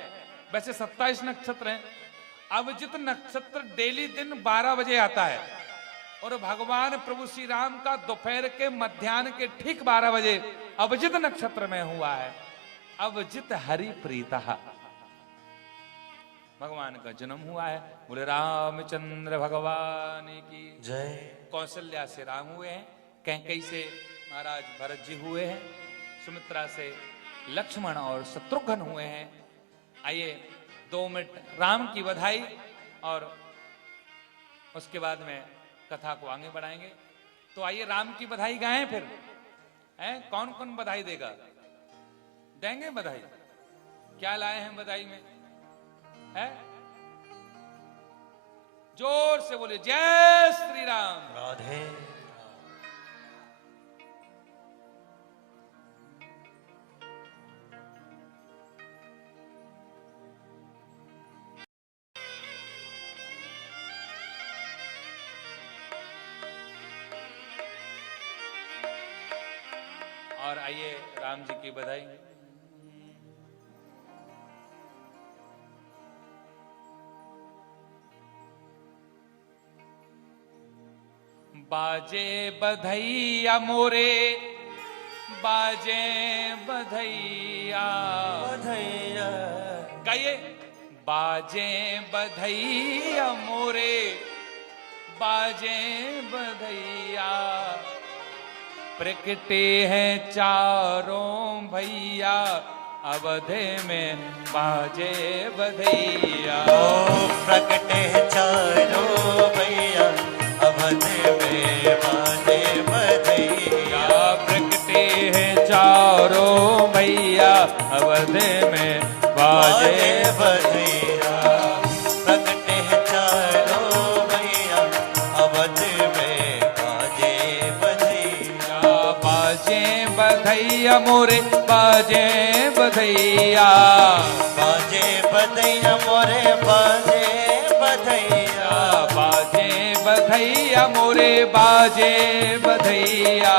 वैसे 27 नक्षत्र है। अभिजित नक्षत्र डेली दिन 12 बजे आता है। और भगवान प्रभु श्री राम का दोपहर के मध्याह्न के ठीक 12 बजे अभिजित नक्षत्र में हुआ है। अभिजित हरि प्रीता भगवान का जन्म हुआ है। बोले रामचंद्र भगवान की जय। कौशल्या से राम हुए हैं, कैकेयी से महाराज भरत जी हुए हैं, सुमित्रा से लक्ष्मण और शत्रुघ्न हुए हैं। आइए 2 मिनट राम की बधाई और उसके बाद में कथा को आगे बढ़ाएंगे। तो आइए राम की बधाई गाएं फिर। हैं कौन कौन बधाई देगा? देंगे बधाई? क्या लाए हैं बधाई में? है जोर से बोले जय श्री राम। राधे। और आइए राम जी की बधाई। बाजे बधैया मोरे, बाजे बधैया। बधैया। गाइए बाजे बधैया मोरे, बाजे बधैया। प्रकटे हैं चारों भैया, अवधे में बाजे बधैया। ओ प्रकटे चारों भैया, अवधे में बाजे बधैया। प्रकटे हैं चारों भैया, अवधे में बाजे बधैया। प्रकटे चारों भैया, अवधे में बाजे बधैया। बाजे बधैया मोरे, बाजे बधैया। बाजे बधैया मोरे, बाजे बधैया। बाजे बधैया मोरे, बाजे बधैया।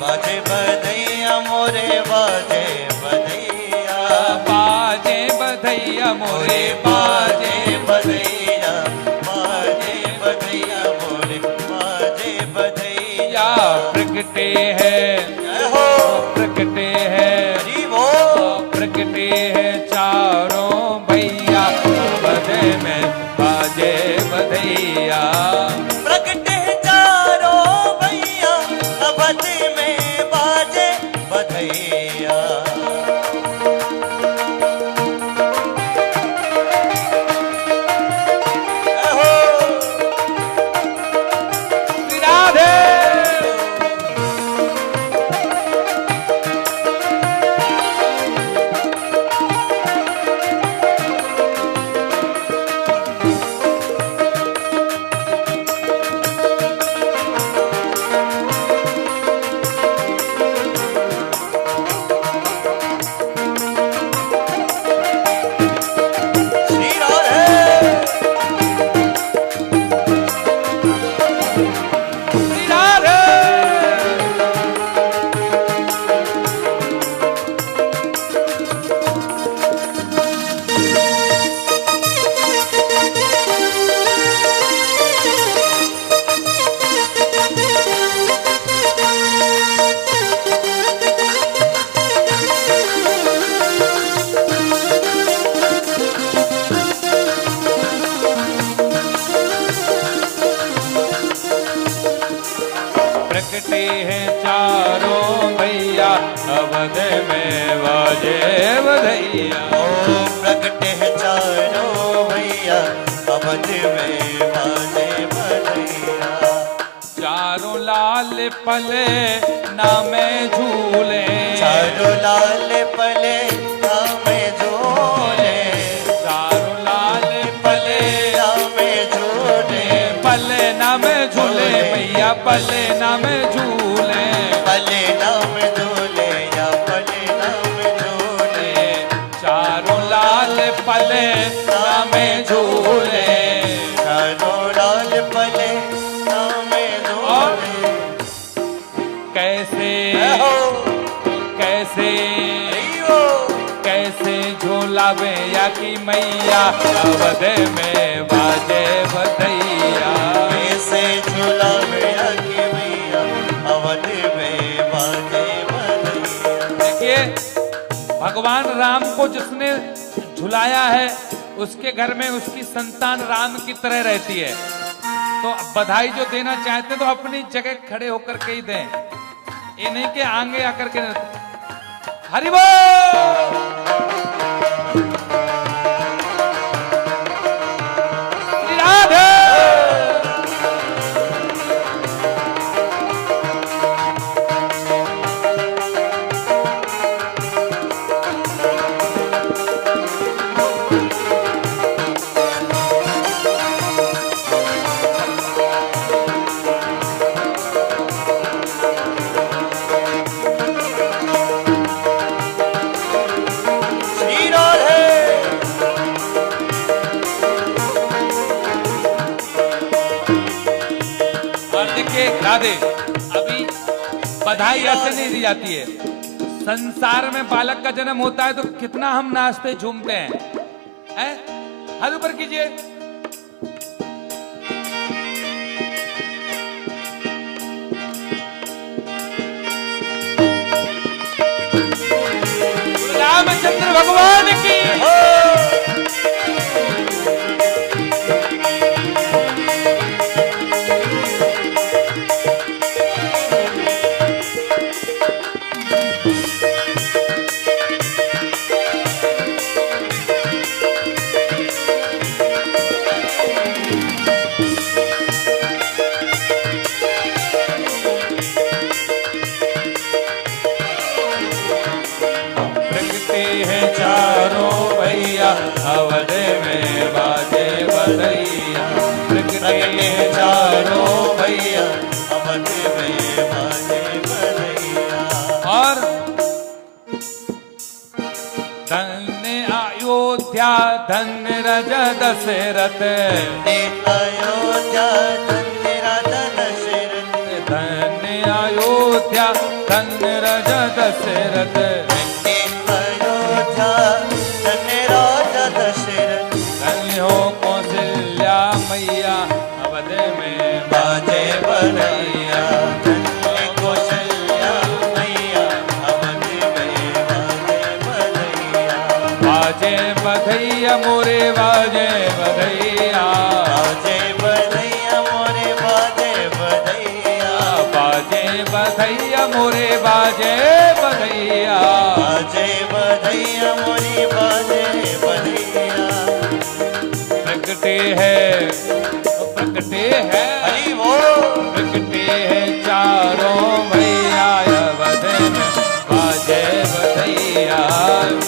बाजे बधैया मोरे, बाजे बधैया। बाजे बधैया मोरे, बाजे बधैया। बाजे बधैया मोरे, बाजे बधैया। प्रकटे है प्रकटे है प्रकटे है चारों भैया, बधे में बाजे बधैया। प्रकटे चारों भैया, अवधि में बाजे बधैया। राधे। श्री राधे। राधे। प्रकटे हैं चारों भैया, अवधे में बाजे बधैया। ओ प्रकटे चारों भैया, अवधि में बाजे बधैया। चारों लाल पले नामे झूले, चारों लाल पले नामे झूले। चारों लाल पले नामे झूले। पले नामे झूले भैया, पले नामे झूले। पले नाम झूले या पले नाम झूले। चारों लाल पले नामे झूले। चारों लाल पले नामे झूले। कैसे कैसे कैसे झूलावे या की मैया, अवधे में बाजे बधैया। कैसे झूला भगवान राम को जिसने झुलाया है उसके घर में उसकी संतान राम की तरह रहती है। तो बधाई जो देना चाहते हैं तो अपनी जगह खड़े होकर के ही दें, ये नहीं कि आगे आकर के। हरि बोल। राधे। राधे। अभी बधाई ऐसे नहीं दी जाती है। संसार में बालक का जन्म होता है तो कितना हम नाचते झूमते हैं, हाथ ऊपर कीजिए। रामचंद्र भगवान की अवध में बाजे बधैया, प्रगटे चारों भैया अवध में बाजे बधैया। और धन्य अयोध्या धन्य रज दशरथ, अयोध्या धन्य रज दशरथ, धन्य अयोध्या धन्य रज दशरथ। मैया अवध में बाजे बधैया, कौशल्या मैया अवध में बाजे बधैया। बाजे बधैया मोरे बाजे बधैया, बाजे बधैया मोरे बाजे बधैया, बाजे बधैया मोरे बाजे बधैया, बाजे बधैया मोरे बाजे बधैया। प्रगटे है प्रगटे है हरि बोल, प्रगटे है चारों भैया अवध में बाजे बधैया,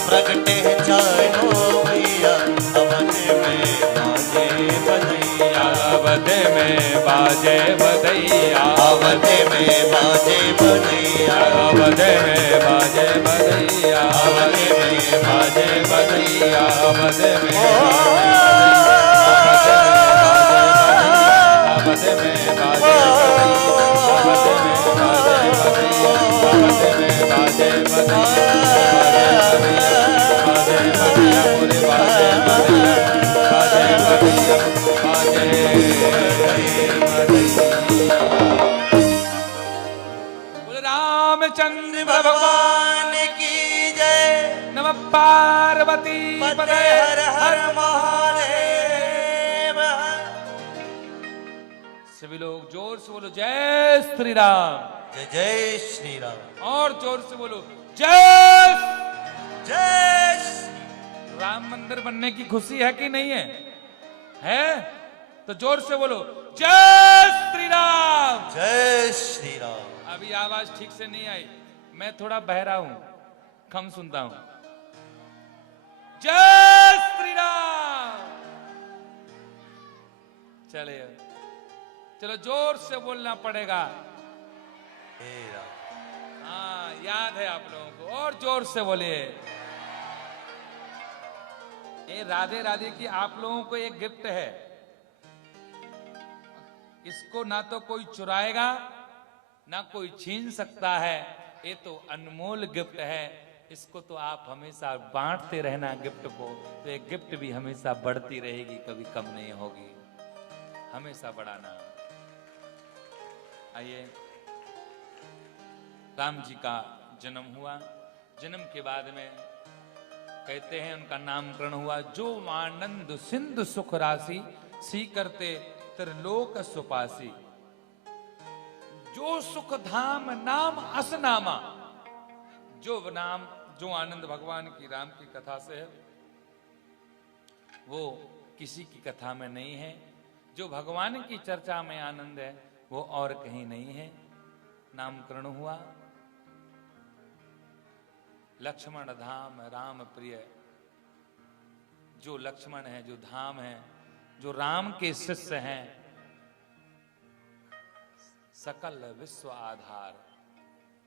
प्रगटे है चारों भैया अवध में बाजे बधैया, अवध में बाजे बधैया, अवध में बाजे बधैया, अवध में बाजे बधैया, अवध में बाजे बधैया, अवध में रामचंद्र भगवान की जय। नमः पार्वती पते हर हर महादेव। सभी लोग जोर से बोलो जय श्री राम, जय जय श्री राम। और जोर से बोलो जय जय। राम मंदिर बनने की खुशी है कि नहीं है? है तो जोर से बोलो जय श्री राम, जय श्री राम। अभी आवाज ठीक से नहीं आई, मैं थोड़ा बहरा हूं, कम सुनता हूं। जय श्री राम। चलिए चलो जोर से बोलना पड़ेगा। हाँ याद है आप लोगों को, और जोर से बोलिए। ये राधे राधे की आप लोगों को एक गिफ्ट है, इसको ना तो कोई चुराएगा ना कोई छीन सकता है। ये तो अनमोल गिफ्ट है, इसको तो आप हमेशा बांटते रहना गिफ्ट को, तो ये गिफ्ट भी हमेशा बढ़ती रहेगी, कभी कम नहीं होगी, हमेशा बढ़ाना। आइए, राम जी का जन्म हुआ, जन्म के बाद में कहते हैं उनका नामकरण हुआ। जो आनंद सिंधु सुख राशि, सी करते त्रिलोक सुपासी। जो सुख धाम नाम असनामा। जो नाम, जो आनंद भगवान की राम की कथा से है, वो किसी की कथा में नहीं है। जो भगवान की चर्चा में आनंद है, वो और कहीं नहीं है। नामकरण हुआ। लक्ष्मण धाम राम प्रिय। जो लक्ष्मण है, जो धाम है, जो राम के शिष्य हैं, सकल विश्व आधार।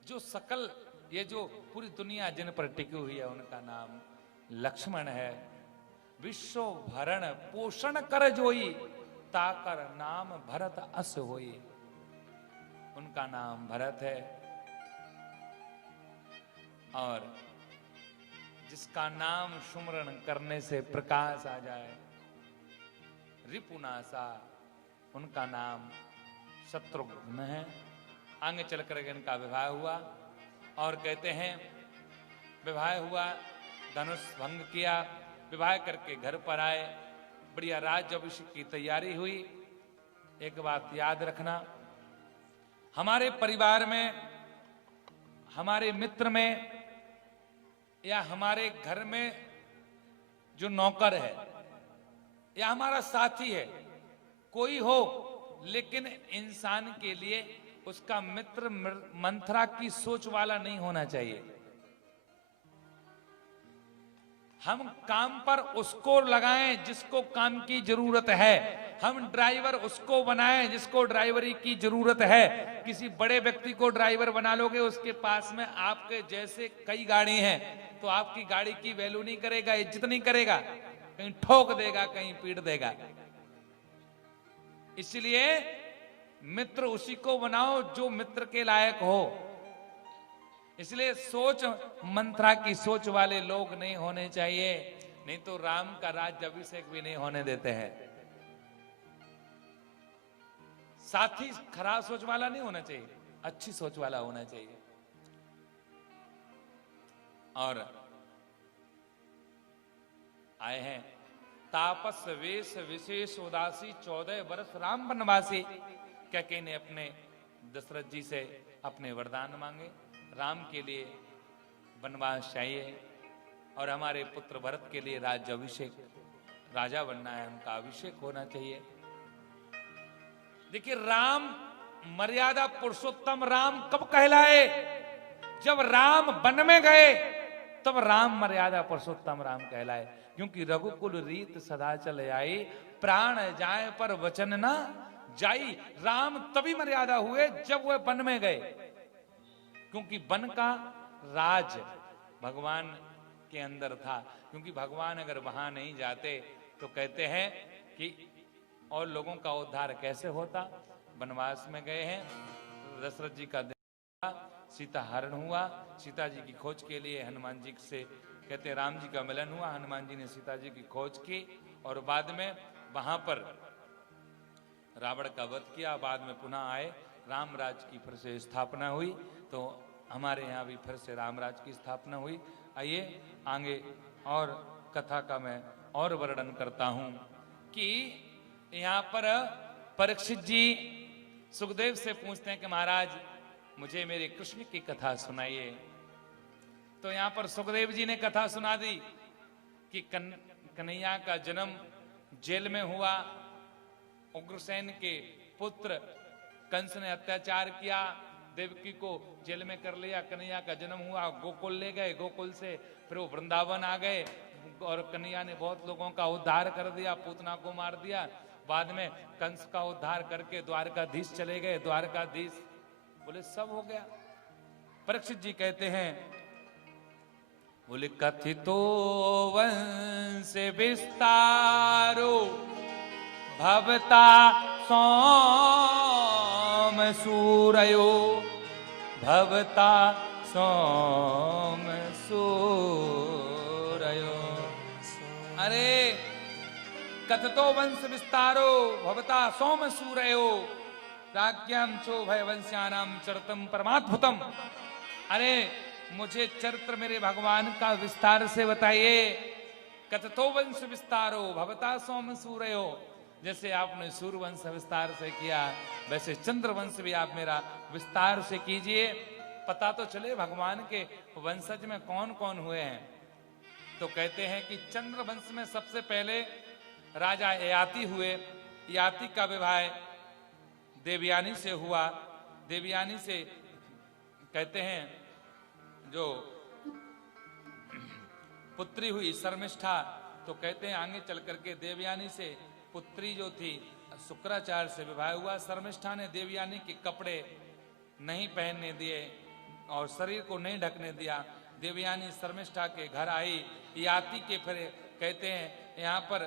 जो सकल, ये जो पूरी दुनिया जिन पर टिकी हुई है, उनका नाम लक्ष्मण है। विश्व भरण पोषण कर जोई, ताकर नाम भरत अस होई। उनका नाम भरत है। और जिसका नाम सुमरण करने से प्रकाश आ जाए, रिपुनासा, उनका नाम शत्रुघ्न है। आगे चलकर इनका विवाह हुआ और कहते हैं विवाह हुआ, धनुष भंग किया, विवाह करके घर पर आए, बढ़िया राज्य अभिषेक की तैयारी हुई। एक बात याद रखना, हमारे परिवार में, हमारे मित्र में, या हमारे घर में जो नौकर है या हमारा साथी है, कोई हो, लेकिन इंसान के लिए उसका मित्र मंथरा की सोच वाला नहीं होना चाहिए। हम काम पर उसको लगाएं जिसको काम की जरूरत है। हम ड्राइवर उसको बनाएं जिसको ड्राइवरी की जरूरत है। किसी बड़े व्यक्ति को ड्राइवर बना लोगे, उसके पास में आपके जैसे कई गाड़ी हैं, तो आपकी गाड़ी की वैल्यू नहीं करेगा, इज्जत नहीं करेगा, कहीं ठोक देगा, कहीं पीट देगा। इसलिए मित्र उसी को बनाओ जो मित्र के लायक हो। इसलिए सोच मंथरा की सोच वाले लोग नहीं होने चाहिए, नहीं तो राम का राज्य अभिषेक भी नहीं होने देते हैं। साथी खराब सोच वाला नहीं होना चाहिए, अच्छी सोच वाला होना चाहिए। और आए हैं तापस वेश विशेष उदासी, 14 वर्ष राम वनवासी। कैकेयी ने अपने दशरथ जी से अपने वरदान मांगे, राम के लिए वनवास चाहिए और हमारे पुत्र भरत के लिए राज्य अभिषेक, राजा बनना है, उनका अभिषेक होना चाहिए। देखिए, राम मर्यादा पुरुषोत्तम राम कब कहलाए? जब राम वन में गए तब राम मर्यादा पुरुषोत्तम राम कहलाए। क्योंकि रघुकुल रीत सदा चले आई, प्राण जाए पर वचन ना जाई। राम तभी मर्यादा हुए जब वह वन में गए, क्योंकि वन का राज भगवान के अंदर था। क्योंकि भगवान अगर वहां नहीं जाते तो कहते हैं कि और लोगों का उद्धार कैसे होता। वनवास में गए हैं, दशरथ जी का सीता हरण हुआ, सीता जी की खोज के लिए हनुमान जी से कहते हैं राम जी का मिलन हुआ, हनुमान जी ने सीता जी की खोज की और बाद में वहां पर रावण का वध किया। बाद में पुनः आए, राम राज की फिर से स्थापना हुई। तो हमारे यहाँ भी फिर से राम राज की स्थापना हुई। आइए आगे और कथा का मैं और वर्णन करता हूं कि यहाँ पर परीक्षित जी सुखदेव से पूछते हैं कि महाराज मुझे मेरे कृष्ण की कथा सुनाइए। तो यहाँ पर सुखदेव जी ने कथा सुना दी कि कन्हैया का जन्म जेल में हुआ, उग्रसेन के पुत्र कंस ने अत्याचार किया, देवकी को जेल में कर लिया, कन्हैया का जन्म हुआ, गोकुल ले गए, गोकुल से फिर वो वृंदावन आ गए और कन्हैया ने बहुत लोगों का उद्धार कर दिया, पूतना को मार दिया। बाद में कंस का उद्धार करके द्वारकाधीश चले गए, द्वारकाधीश बोले सब हो गया। परीक्षित जी कहते हैं, बोले कथितो वंश विस्तारो भवता सोम सूरयो, भवता सोम सूरयो। अरे कथतो वंश विस्तारो भवता सोम सूरयो, राज्ञाम चो भय वंश्यानाम चरतम परमाद्भुतम। अरे मुझे चरित्र मेरे भगवान का विस्तार से बताइए। कथतो वंश विस्तारो भवता सोम सूर्यो। जैसे आपने सूर्यवंश विस्तार से किया, वैसे चंद्रवंश भी आप मेरा विस्तार से कीजिए, पता तो चले भगवान के वंशज में कौन कौन हुए हैं। तो कहते हैं कि चंद्रवंश में सबसे पहले राजा ययाति हुए। ययाति का विवाह देवयानी से हुआ। देवयानी से कहते हैं जो पुत्री हुई शर्मिष्ठा, तो कहते हैं आगे चल करके देवयानी से पुत्री जो थी शुक्राचार्य से विवाह हुआ। शर्मिष्ठा ने देवयानी के कपड़े नहीं पहनने दिए और शरीर को नहीं ढकने दिया। देवयानी शर्मिष्ठा के घर आई। याति के फिर कहते हैं यहाँ पर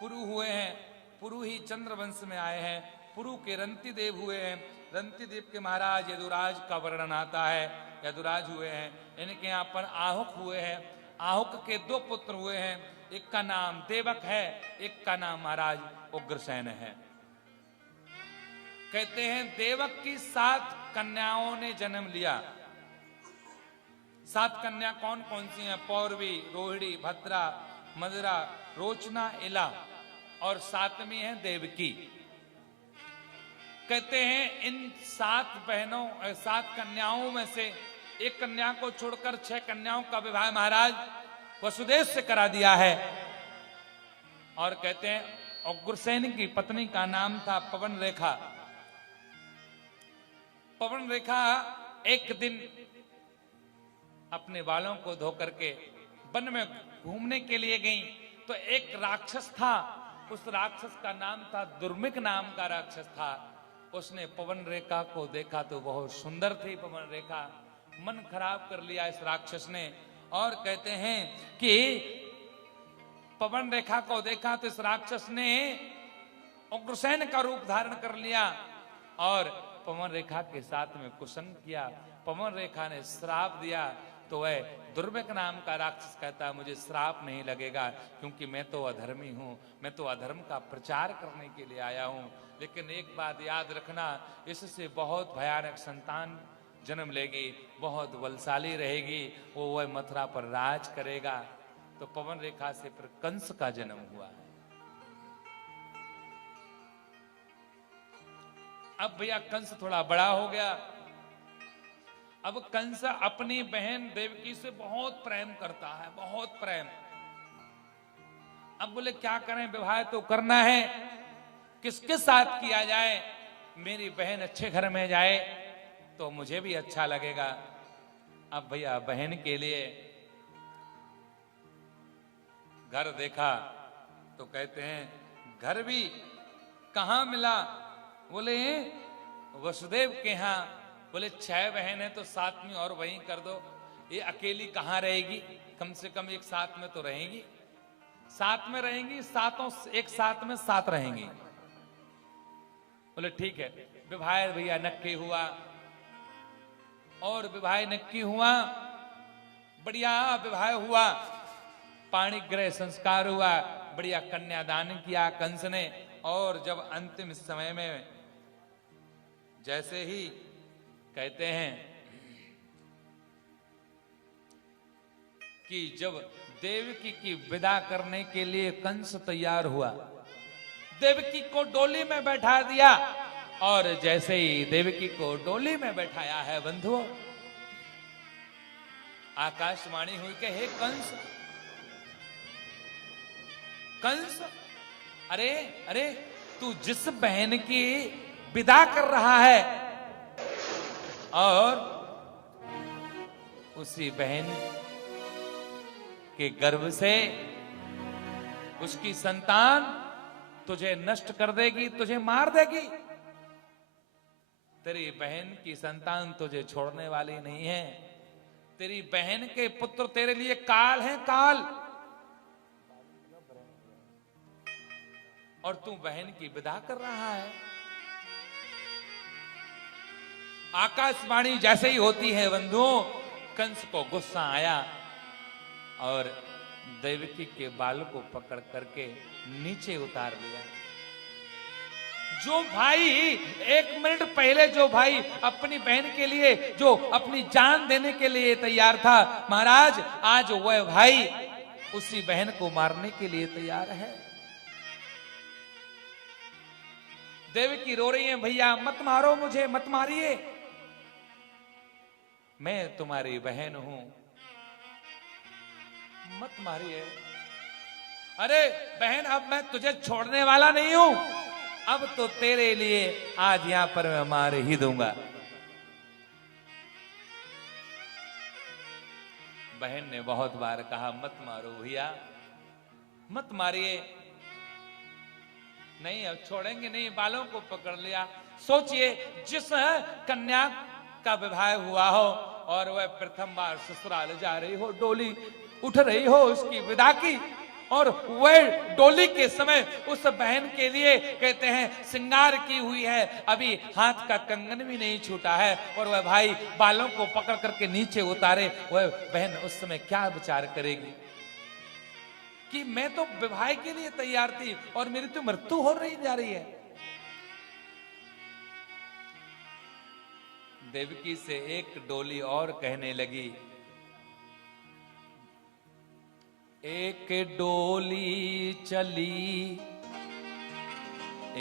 पुरु हुए हैं। पुरु ही चंद्रवंश में आए हैं। पुरु के रंती देव हुए हैं। रंती देव के महाराज यदुराज का वर्णन आता है। यदुराज हुए हैं। इनके यहाँ पर आहुक हुए हैं। आहुक के 2 पुत्र हुए हैं। एक का नाम देवक है, एक का नाम महाराज उग्रसेन है। कहते हैं देवक की 7 कन्याओं ने जन्म लिया। 7 कन्या कौन कौन सी हैं? पौरवी, रोहिणी, भद्रा, मदरा, रोचना, इला और 7वीं है देवकी। कहते हैं इन 7 बहनों 7 कन्याओं में से एक कन्या को छोड़कर 6 कन्याओं का विवाह महाराज वसुदेव से करा दिया है। और कहते हैं उग्रसेन की पत्नी का नाम था पवन रेखा। पवन रेखा एक दिन अपने बालों को धो करके वन में घूमने के लिए गई, तो एक राक्षस था। उस राक्षस का नाम था दुर्मिक नाम का राक्षस था। उसने पवन रेखा को देखा तो बहुत सुंदर थी पवन रेखा। मन खराब कर लिया इस राक्षस ने। और कहते हैं कि पवन रेखा को देखा तो इस राक्षस ने उग्रसेन का रूप धारण कर लिया और पवन रेखा के साथ में कुशन किया। पवन रेखा ने श्राप दिया तो वह दुर्भिक नाम का राक्षस कहता मुझे श्राप नहीं लगेगा, क्योंकि मैं तो अधर्मी हूं, मैं तो अधर्म का प्रचार करने के लिए आया हूं। लेकिन एक बात याद रखना, इससे बहुत भयानक संतान जन्म लेगी, बहुत बलशाली रहेगी, वो वह मथुरा पर राज करेगा। तो पवन रेखा से फिर कंस का जन्म हुआ। अब भैया कंस थोड़ा बड़ा हो गया। अब कंस अपनी बहन देवकी से बहुत प्रेम करता है, बहुत प्रेम। अब बोले क्या करें, विवाह तो करना है, किसके साथ किया जाए? मेरी बहन अच्छे घर में जाए तो मुझे भी अच्छा लगेगा। अब भैया बहन के लिए घर देखा तो कहते हैं घर भी कहां मिला? बोले वसुदेव के यहां। बोले 6 बहन है तो 7वीं और वहीं कर दो। ये अकेली कहां रहेगी? कम से कम एक साथ में तो रहेंगी। साथ में रहेंगी, सातों एक साथ में 7 रहेंगी। बोले ठीक है। विवाह भैया नक्की हुआ और विवाह नक्की हुआ, बढ़िया विवाह हुआ, पाणी ग्रह संस्कार हुआ, बढ़िया कन्यादान किया कंस ने। और जब अंतिम समय में जैसे ही कहते हैं कि जब देवकी की विदा करने के लिए कंस तैयार हुआ, देवकी को डोली में बैठा दिया। और जैसे ही देवकी को डोली में बैठाया है बंधुओं, आकाशवाणी हुई कि हे कंस, कंस, अरे अरे तू जिस बहन की विदा कर रहा है और उसी बहन के गर्भ से उसकी संतान तुझे नष्ट कर देगी, तुझे मार देगी। तेरी बहन की संतान तुझे छोड़ने वाली नहीं है। तेरी बहन के पुत्र तेरे लिए काल है, काल। और तू बहन की विदा कर रहा है। आकाशवाणी जैसे ही होती है बंधुओं, कंस को गुस्सा आया और देवकी के बाल को पकड़ करके नीचे उतार लिया। जो भाई 1 मिनट पहले जो भाई अपनी बहन के लिए जो अपनी जान देने के लिए तैयार था, महाराज आज वह भाई उसी बहन को मारने के लिए तैयार है। देवकी रो रही है, भैया मत मारो मुझे, मत मारिए, मैं तुम्हारी बहन हूं, मत मारिए। अरे बहन, अब मैं तुझे छोड़ने वाला नहीं हूं, अब तो तेरे लिए आज यहां पर मैं मार ही दूंगा। बहन ने बहुत बार कहा मत मारो भैया, मत मारिए। नहीं, अब छोड़ेंगे नहीं, बालों को पकड़ लिया। सोचिए, जिस कन्या का विवाह हुआ हो और वह प्रथम बार ससुराल जा रही हो, डोली उठ रही हो उसकी विदा की, और वह डोली के समय उस बहन के लिए कहते हैं श्रृंगार की हुई है, अभी हाथ का कंगन भी नहीं छूटा है, और वह भाई बालों को पकड़ करके नीचे उतारे, वह बहन उस समय क्या विचार करेगी कि मैं तो विवाह के लिए तैयार थी और मेरी तो मृत्यु हो रही जा रही है। देवकी से एक डोली और कहने लगी, एक डोली चली,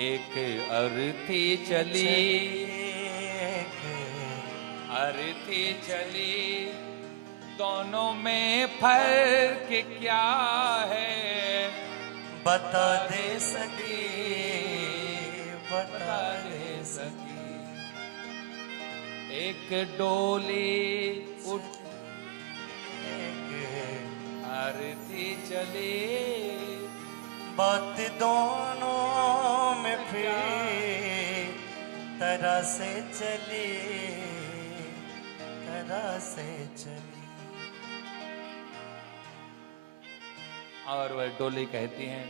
एक अर्थी चली, अर्थी चली, दोनों में फर्क क्या है, बता दे सकी, बता दे सकी। एक डोली उठ अर्थी चली, बात दोनों में फिर तरह से चली, तरह से चली। और वह डोली कहती हैं,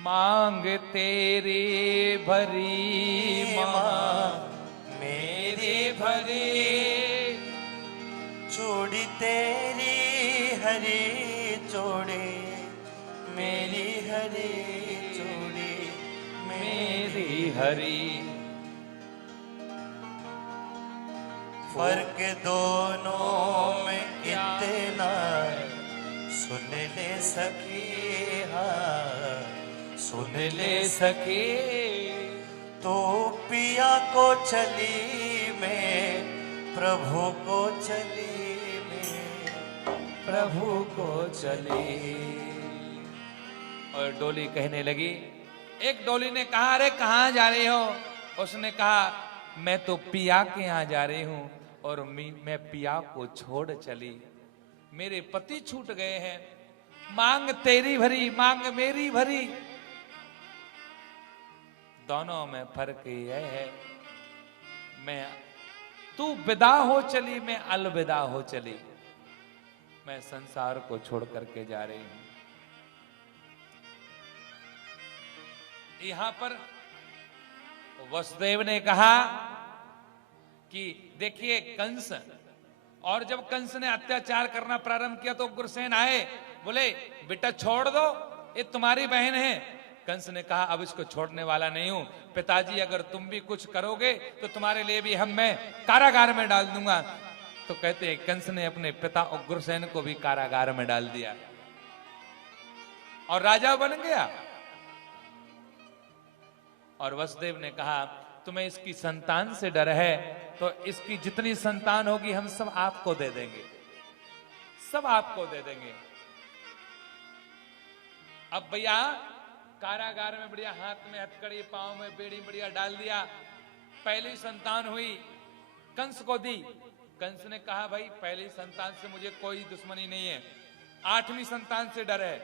मांग तेरी भरी मांग मेरी भरी, चूड़ी तेरी हरी चूड़ी मेरी हरी चूड़ी मेरी हरी, फर्क दोनों में इतना सुन ले सकी, हाँ सुन ले सके, तो पिया को चली मैं, प्रभु को चली मैं, प्रभु को चली। और डोली कहने लगी, एक डोली ने कहा, अरे कहाँ जा रही हो? उसने कहा, मैं तो पिया के यहाँ जा रही हूं और मैं पिया को छोड़ चली, मेरे पति छूट गए हैं, मांग तेरी भरी मांग मेरी भरी, दोनों में फर्क यह है, मैं तू विदा हो चली, मैं अलविदा हो चली, मैं संसार को छोड़ करके जा रही हूं। यहां पर वसुदेव ने कहा कि देखिए कंस, और जब कंस ने अत्याचार करना प्रारंभ किया तो उग्रसेन आए, बोले बेटा छोड़ दो, ये तुम्हारी बहन है। कंस ने कहा अब इसको छोड़ने वाला नहीं हूं, पिताजी अगर तुम भी कुछ करोगे तो तुम्हारे लिए भी मैं कारागार में डाल दूंगा। तो कहते हैं कंस ने अपने पिता उग्रसेन को भी कारागार में डाल दिया और राजा बन गया। और वसुदेव ने कहा तुम्हें इसकी संतान से डर है तो इसकी जितनी संतान होगी हम सब आपको दे देंगे, सब आपको दे देंगे। अब भैया कारागार में बढ़िया हाथ में हथकड़ी, पांव में बेड़ी बढ़िया डाल दिया, पहली संतान हुई कंस को दी। कंस ने कहा भाई पहली संतान से मुझे कोई दुश्मनी नहीं है, 8वीं संतान से डर है।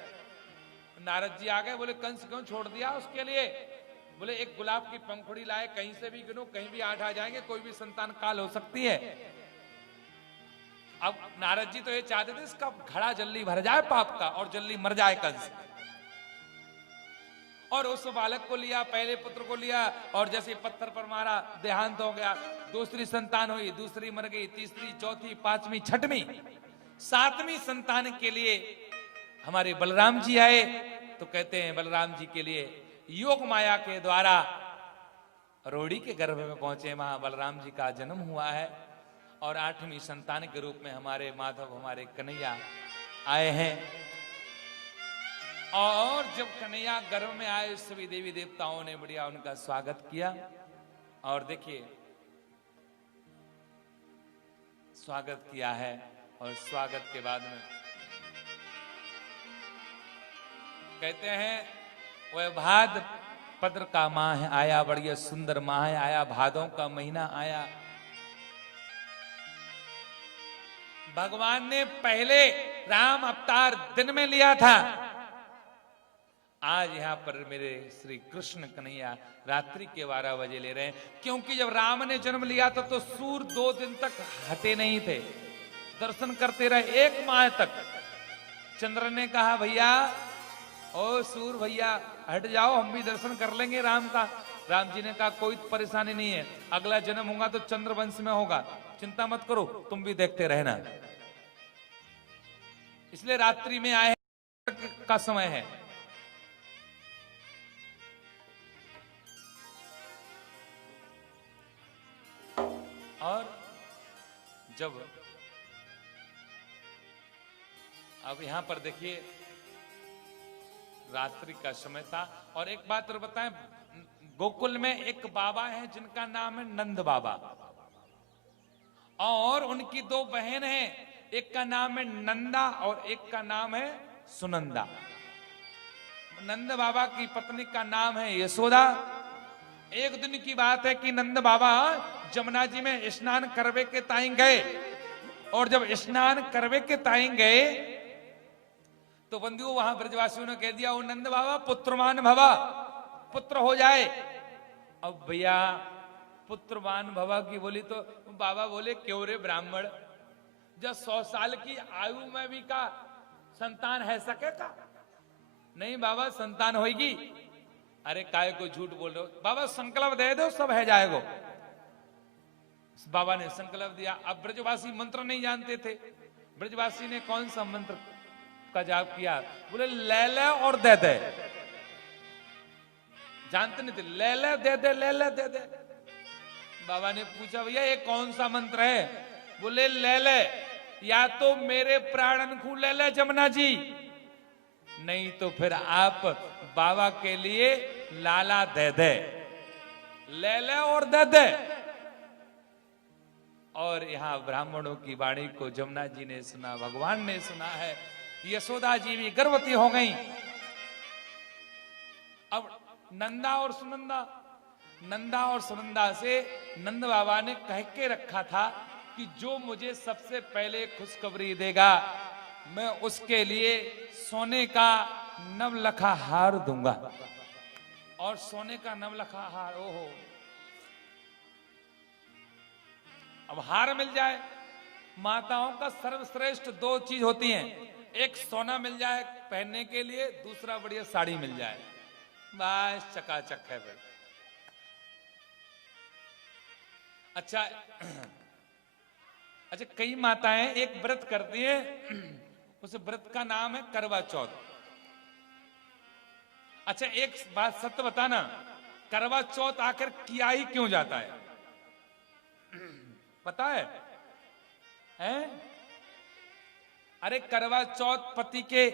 नारद जी आ गए, बोले कंस क्यों छोड़ दिया उसके लिए? बोले एक गुलाब की पंखुड़ी लाए, कहीं से भी गिनो कहीं भी 8 आ जाएंगे, कोई भी संतान काल हो सकती है। अब नारद जी तो ये चाहते थे इसका घड़ा जल्दी भर जाए पाप का और जल्दी मर जाए कंस। और उस बालक को लिया, पहले पुत्र को लिया और जैसे पत्थर पर मारा देहांत हो गया। दूसरी संतान हुई, दूसरी मर गई, तीसरी, चौथी, 5वीं, 6वीं, 7वीं संतान के लिए हमारे बलराम जी आए। तो कहते हैं बलराम जी के लिए योग माया के द्वारा रोड़ी के गर्भ में पहुंचे, वहां बलराम जी का जन्म हुआ है और 8वीं संतान के रूप में हमारे माधव, हमारे कन्हैया आए हैं। और जब कन्हैया गर्भ में आए, सभी देवी देवताओं ने बढ़िया उनका स्वागत किया। और देखिए स्वागत किया है, और स्वागत के बाद में कहते हैं वह भाद पद्र का माह आया, बढ़िया सुंदर माह आया, भादों का महीना आया। भगवान ने पहले राम अवतार दिन में लिया था, आज यहां पर मेरे श्री कृष्ण कन्हैया रात्रि के 12 बजे ले रहे हैं, क्योंकि जब राम ने जन्म लिया था तो सूर्य 2 दिन तक हटे नहीं थे, दर्शन करते रहे 1 माह तक। चंद्र ने कहा भैया, ओ सूर्य भैया हट जाओ, हम भी दर्शन कर लेंगे राम का। राम जी ने कहा कोई परेशानी नहीं है, अगला जन्म होगा तो चंद्र वंश में होगा, चिंता मत करो, तुम भी देखते रहना। इसलिए रात्रि में आए का समय है। और जब अब यहां पर देखिए रात्रि का समय था। और एक बात और बताएं, गोकुल में एक बाबा है जिनका नाम है नंद बाबा, और उनकी 2 बहन हैं, एक का नाम है नंदा और एक का नाम है सुनंदा। नंद बाबा की पत्नी का नाम है यशोदा। एक दिन की बात है कि नंद बाबा जमुना जी में स्नान करवे के ताई गए, और जब स्नान करवे के ताई गए तो बंधुओं वहां ब्रजवासियों ने कह दिया, ओ नंद बाबा पुत्रमान भवा, पुत्र हो जाए। अब भैया पुत्रमान भवा की बोली तो बाबा बोले क्यों रे ब्राह्मण, जब 100 साल की आयु में भी का संतान है सकेगा? नहीं बाबा संतान होगी। अरे काय को झूठ बोल रहे हो बाबा, संकल्प दे दो सब है जाएगा। बाबा ने संकल्प दिया। अब ब्रजवासी मंत्र नहीं जानते थे, ब्रजवासी ने कौन सा मंत्र का जाप किया? बोले ले ले और दे दे। जानते नहीं थे, ले ले दे दे, ले ले दे दे। बाबा ने पूछा भैया ये कौन सा मंत्र है? बोले ले ले, या तो मेरे प्राणन को ले ले जमुना जी, नहीं तो फिर आप बाबा के लिए लाला दे दे, ले ले और दे दे। और यहां ब्राह्मणों की वाणी को जमुना जी ने सुना, भगवान ने सुना है। यशोदा जी भी गर्भवती हो गई। अब नंदा और सुनंदा से नंद बाबा ने कह के रखा था कि जो मुझे सबसे पहले खुशखबरी देगा मैं उसके लिए सोने का नवलखा हार दूंगा। और सोने का नवलखा हार, ओहो, अब हार मिल जाए। माताओं का सर्वश्रेष्ठ 2 चीज होती हैं, एक सोना मिल जाए पहनने के लिए, दूसरा बढ़िया साड़ी मिल जाए, बस चकाचक है भाई। अच्छा कई माताएं एक व्रत करती हैं, उस व्रत का नाम है करवा चौथ। अच्छा एक बात सत्य बताना, करवा चौथ आखिर किया ही क्यों जाता है? पता है? अरे करवा चौथ पति के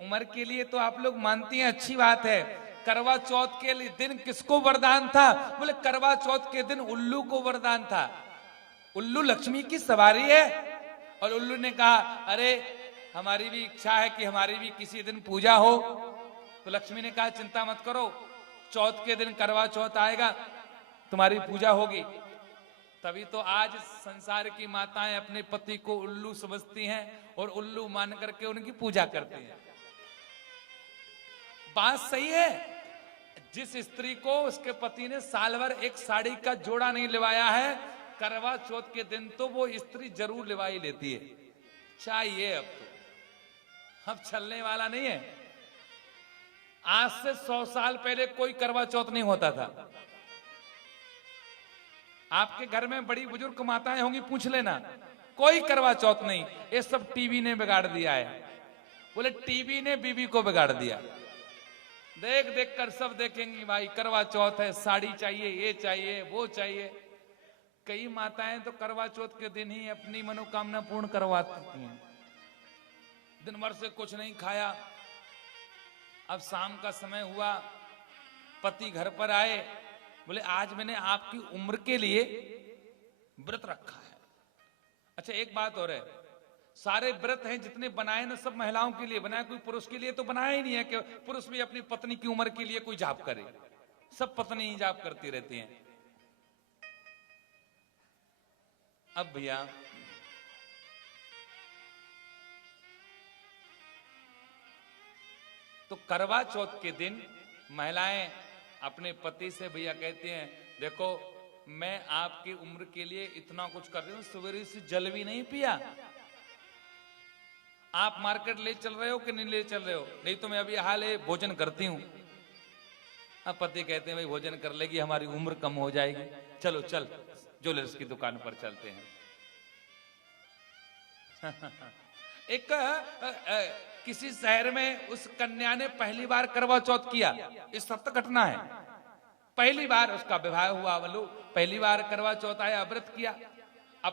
उम्र के लिए तो आप लोग मानती हैं, अच्छी बात है। करवा चौथ के लिए दिन किसको वरदान था? बोले करवा चौथ के दिन उल्लू को वरदान था। उल्लू लक्ष्मी की सवारी है, और उल्लू ने कहा अरे हमारी भी इच्छा है कि हमारी भी किसी दिन पूजा हो। तो लक्ष्मी ने कहा चिंता मत करो, चौथ के दिन करवा चौथ आएगा, तुम्हारी पूजा होगी। तभी तो आज संसार की माताएं अपने पति को उल्लू समझती हैं और उल्लू मान करके उनकी पूजा करती हैं। बात सही है। जिस स्त्री को उसके पति ने साल भर एक साड़ी का जोड़ा नहीं लिवाया है, करवा चौथ के दिन तो वो स्त्री जरूर लिवाई लेती है। चाहिए अब चलने वाला नहीं है। आज से 100 साल पहले कोई करवा चौथ नहीं होता था। आपके घर में बड़ी बुजुर्ग माताएं होंगी, पूछ लेना, कोई करवा चौथ नहीं। ये सब टीवी ने बिगाड़ दिया है। बोले टीवी ने बीवी को बिगाड़ दिया। देख देख कर सब देखेंगी भाई, करवा चौथ है, साड़ी चाहिए, ये चाहिए, वो चाहिए। कई माताएं तो करवा चौथ के दिन ही अपनी मनोकामना पूर्ण करवाती हैं। दिन भर से कुछ नहीं खाया, अब शाम का समय हुआ, पति घर पर आए, बोले आज मैंने आपकी उम्र के लिए व्रत रखा है। अच्छा एक बात और है, सारे व्रत हैं जितने बनाए ना सब महिलाओं के लिए बनाए, कोई पुरुष के लिए तो बनाया ही नहीं है कि पुरुष भी अपनी पत्नी की उम्र के लिए कोई जाप करे। सब पत्नी ही जाप करती रहती हैं। अब भैया तो करवा चौथ के दिन महिलाएं अपने पति से भैया कहती हैं, देखो मैं आपकी उम्र के लिए इतना कुछ कर रही हूं, सवेरे से जल भी नहीं पिया, आप मार्केट ले चल रहे हो कि नहीं ले चल रहे हो? नहीं तो मैं अभी हाल भोजन करती हूं। अब पति कहते हैं भाई भोजन कर लेगी, हमारी उम्र कम हो जाएगी, चलो चल ज्वेलर्स की दुकान पर चलते हैं। एक किसी शहर में उस कन्या ने पहली बार करवा चौथ किया, इस सत्य घटना है। पहली बार उसका विवाह हुआ, बोलो पहली बार करवा चौथ आया, व्रत किया। अब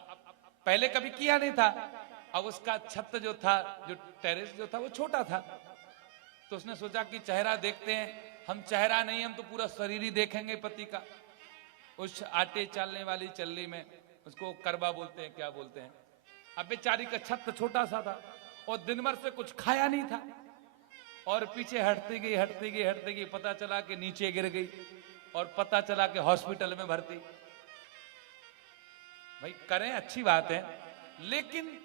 पहले कभी किया नहीं था। अब उसका छत जो था, जो टेरेस जो था वो छोटा था, तो उसने सोचा कि चेहरा देखते हैं। हम चेहरा नहीं, हम तो पूरा शरीर ही देखेंगे पति का। उस आटे चालने वाली चल्ली में, उसको करवा बोलते हैं, क्या बोलते हैं। अब बेचारी का छत छोटा सा था और दिन भर से कुछ खाया नहीं था, और पीछे हटती गई हटती गई हटती गई, पता चला कि नीचे गिर गई और पता चला कि हॉस्पिटल में भर्ती। भाई करें अच्छी बात है, लेकिन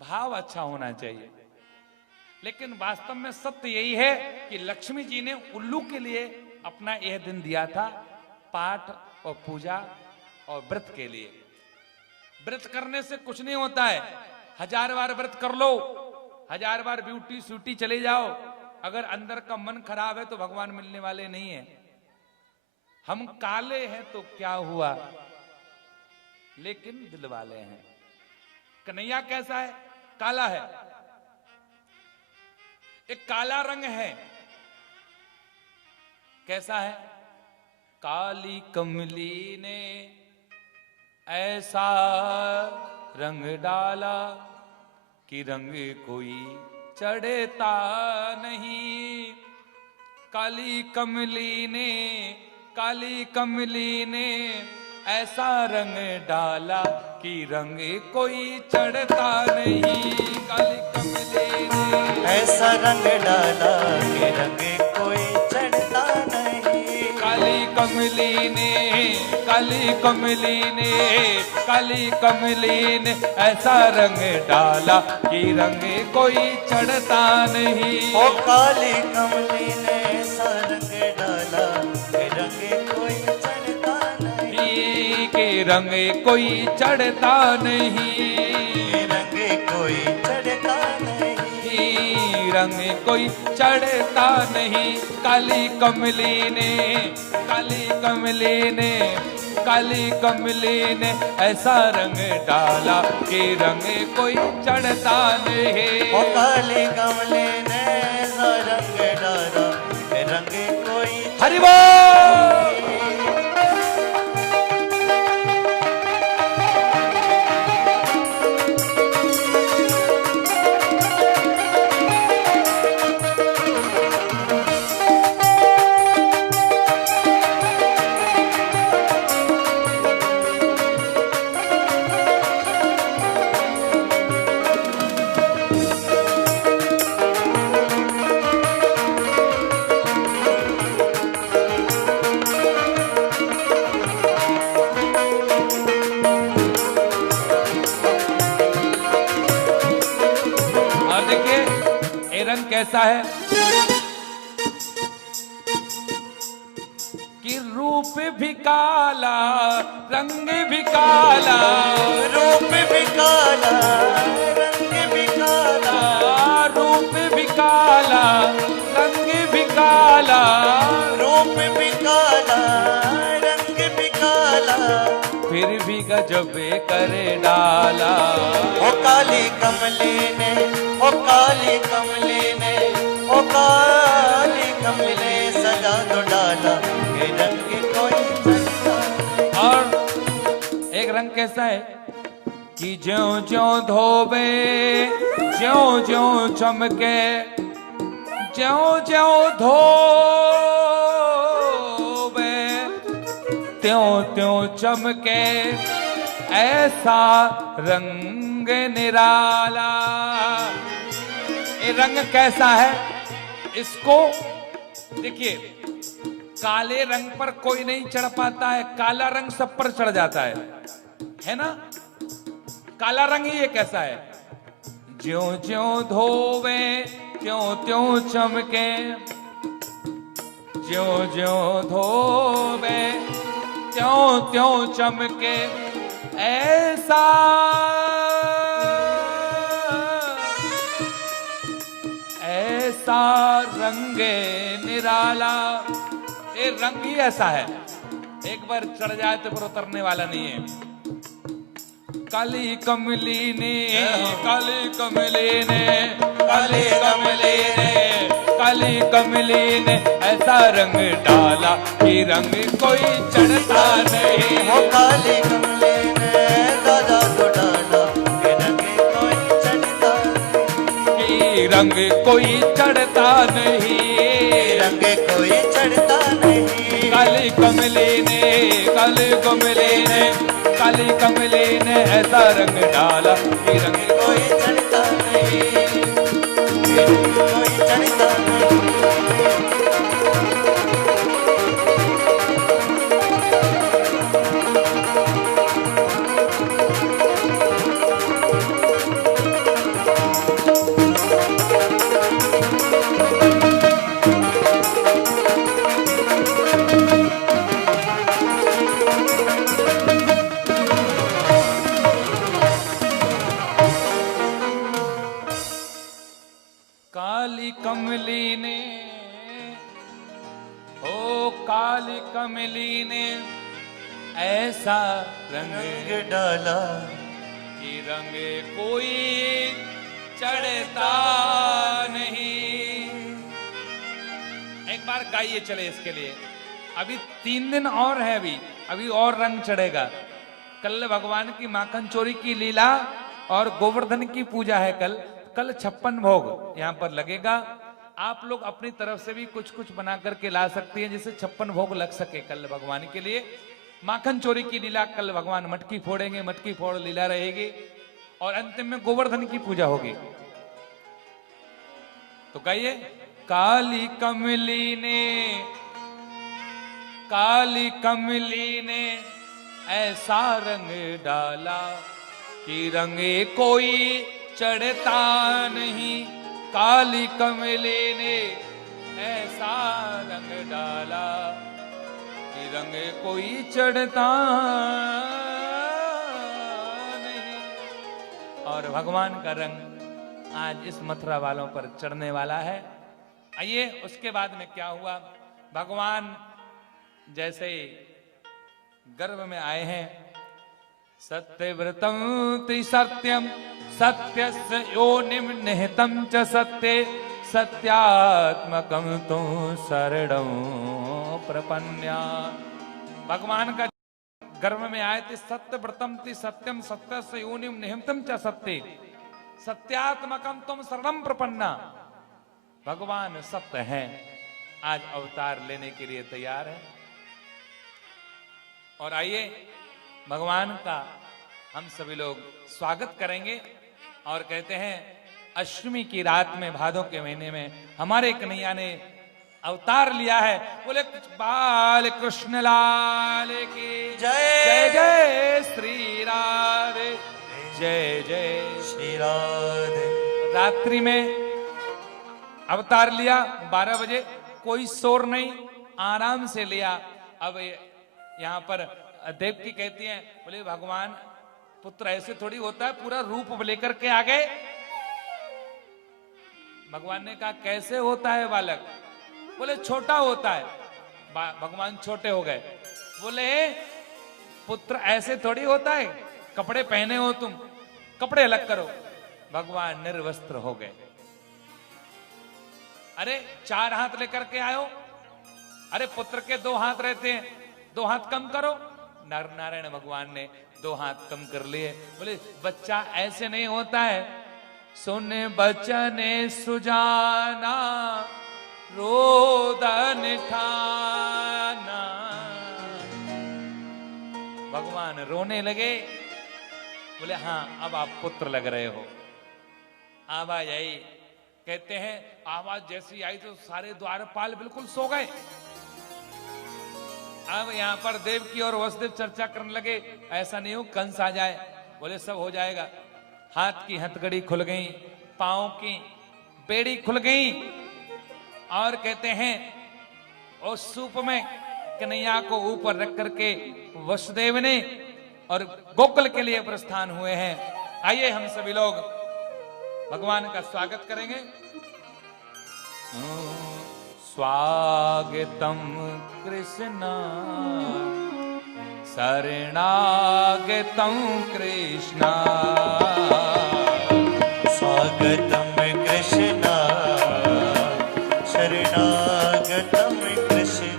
भाव अच्छा होना चाहिए। लेकिन वास्तव में सत्य यही है कि लक्ष्मी जी ने उल्लू के लिए अपना यह दिन दिया था, पाठ और पूजा और व्रत के लिए। व्रत करने से कुछ नहीं होता है, 1000 बार व्रत कर लो, 1000 बार ब्यूटी सूटी चले जाओ, अगर अंदर का मन खराब है तो भगवान मिलने वाले नहीं है। हम काले हैं तो क्या हुआ, लेकिन दिल वाले हैं। कन्हैया कैसा है? काला है, एक काला रंग है। कैसा है? काली कमली ने ऐसा रंग डाला कि रंग कोई चढ़ता नहीं। काली कमली ने ऐसा रंग डाला कि रंग कोई चढ़ता नहीं। काली कमली ने ऐसा रंग डाला कि रंग कोई चढ़ता नहीं। काली कमली ने ऐसा रंग डाला कि रंग कोई चढ़ता नहीं। ओ काली कमली ने ऐसा रंग डाला कि रंग कोई चढ़ता नहीं। के रंग कोई चढ़ता नहीं। रंग कोई चढ़ता नहीं। रंग कोई चढ़ता नहीं। काली कमली ने ऐसा रंग डाला कि रंग कोई चढ़ता नहीं। ओ काली कमली ने ऐसा रंग डाला कि रंग कोई हरि बोल। कैसा है कि रूप भी काला, रंग भी काला। रूप भी काला, रंग भी काला। रूप भी काला, रंग भी काला। रूप भी काला, रंग भी काला। फिर भी गजबे करे डाला। ओ काली कमली ने, ओ काली कमली ने, ओ काली कमली ने कैसा है कि ज्यों ज्यों धोबे ज्यों ज्यों चमके, ज्यों ज्यों धोबे त्यों त्यों चमके, ऐसा रंग निराला। ये रंग कैसा है? इसको देखिए, काले रंग पर कोई नहीं चढ़ पाता है, काला रंग सब पर चढ़ जाता है ना? काला रंग ही ये कैसा है? ज्यों ज्यों धोवे त्यों त्यों चमके, ज्यों ज्यों धोवे त्यों त्यों चमके, ऐसा ऐसा रंगे निराला। ये रंग ही ऐसा है, एक बार चढ़ जाए तो फिर उतरने वाला नहीं है। काली कमली ने, काली कमली ने, काली कमली ने, काली कमली ने ऐसा रंग डाला कि रंग कोई चढ़ता नहीं। हो काली कमली ने दादा को डाला कि रंग कोई चढ़ता नहीं। कि रंग कोई चढ़ता नहीं, रंग कोई चढ़ता नहीं। काली कमली ने, काली कमली ने, काली कमली ने ऐसा रंग डाला कि रंग कोई चढ़ता नहीं, कोई चढ़ता नहीं। काली कमली ने, ओ काली कमली ने ऐसा रंग रंग डाला कि रंग कोई चढ़ता नहीं। एक बार गाइए चले इसके लिए। अभी 3 दिन और है, अभी और रंग चढ़ेगा। कल भगवान की माखन चोरी की लीला और गोवर्धन की पूजा है। कल 56 भोग यहाँ पर लगेगा। आप लोग अपनी तरफ से भी कुछ कुछ बना करके ला सकती हैं जिससे 56 भोग लग सके कल भगवान के लिए। माखन चोरी की लीला कल भगवान मटकी फोड़ेंगे, मटकी फोड़ लीला रहेगी और अंतिम में गोवर्धन की पूजा होगी। तो कहिए, काली कमली ने, काली कमली ने ऐसा रंग डाला कि रंग कोई चढ़ता नहीं। काली कमली ने ऐसा रंग डाला कि रंग कोई चढ़ता नहीं। और भगवान का रंग आज इस मथुरा वालों पर चढ़ने वाला है। आइए, उसके बाद में क्या हुआ? भगवान जैसे गर्भ में आए हैं, सत्यव्रतम त्रिसत्यम सत्यस्य योनिम निहितम च सत्ये सत्यात्मकम तु शरणं प्रपन्या। भगवान का गर्भ में आए थे, सत्यव्रतम त्रिसत्यम सत्यस्य योनिम निहितम च सत्ये सत्यात्मकम तुम शरणं प्रपन्ना। भगवान सत्य हैं, आज अवतार लेने के लिए तैयार है। और आइए भगवान का हम सभी लोग स्वागत करेंगे और कहते हैं, अष्टमी की रात में, भादों के महीने में हमारे कन्हैया ने अवतार लिया है। बोले बाल कृष्ण लाल की जय। जय जय श्री राधे, जय जय श्री राधे। रात्रि में अवतार लिया 12 बजे, कोई शोर नहीं, आराम से लिया। अब यहाँ पर देवकी कहती हैं, बोले भगवान पुत्र ऐसे थोड़ी होता है, पूरा रूप लेकर के आ गए। भगवान ने कहा कैसे होता है बालक? बोले छोटा होता है। भगवान छोटे हो गए। बोले पुत्र ऐसे थोड़ी होता है, कपड़े पहने हो तुम, कपड़े अलग करो। भगवान निर्वस्त्र हो गए। अरे 4 हाथ लेकर के आयो, अरे पुत्र के 2 हाथ रहते हैं, 2 हाथ कम करो। नर नारायण भगवान ने 2 हाथ कम कर लिए। बोले बच्चा ऐसे नहीं होता है। सुन बचन सुजाना रोदन ठाना। भगवान रोने लगे। बोले हाँ अब आप पुत्र लग रहे हो। आवाज आई, कहते हैं आवाज जैसी आई तो सारे द्वारपाल बिल्कुल सो गए। अब यहां पर देवकी और वसुदेव चर्चा करने लगे, ऐसा नहीं हो कंस आ जाए। बोले सब हो जाएगा। हाथ की हथकड़ी खुल गई, पांव की बेड़ी खुल गई, और कहते हैं उस सूप में कन्हैया को ऊपर रख करके वसुदेव ने और गोकुल के लिए प्रस्थान हुए हैं। आइए हम सभी लोग भगवान का स्वागत करेंगे। स्वागतम कृष्ण शरणागतम कृष्ण। स्वागतम कृष्ण शरणागतम कृष्ण।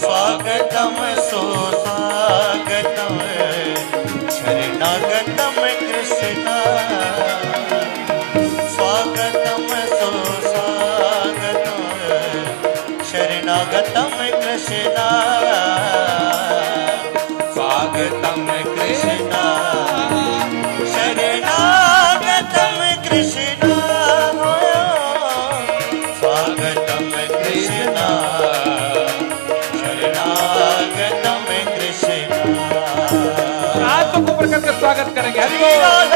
स्वागतम सुस्वागतम शरणागतम कृष्ण। स्वागतम सुस्वागतम शरणागतम कृष्ण। स्वागतम कृष्ण शरणागतम कृष्ण। स्वागतम कृष्ण शरणागतम कृष्ण। हाथों को ऊपर करके स्वागत करेंगे। हरि बोल। हरि बोल।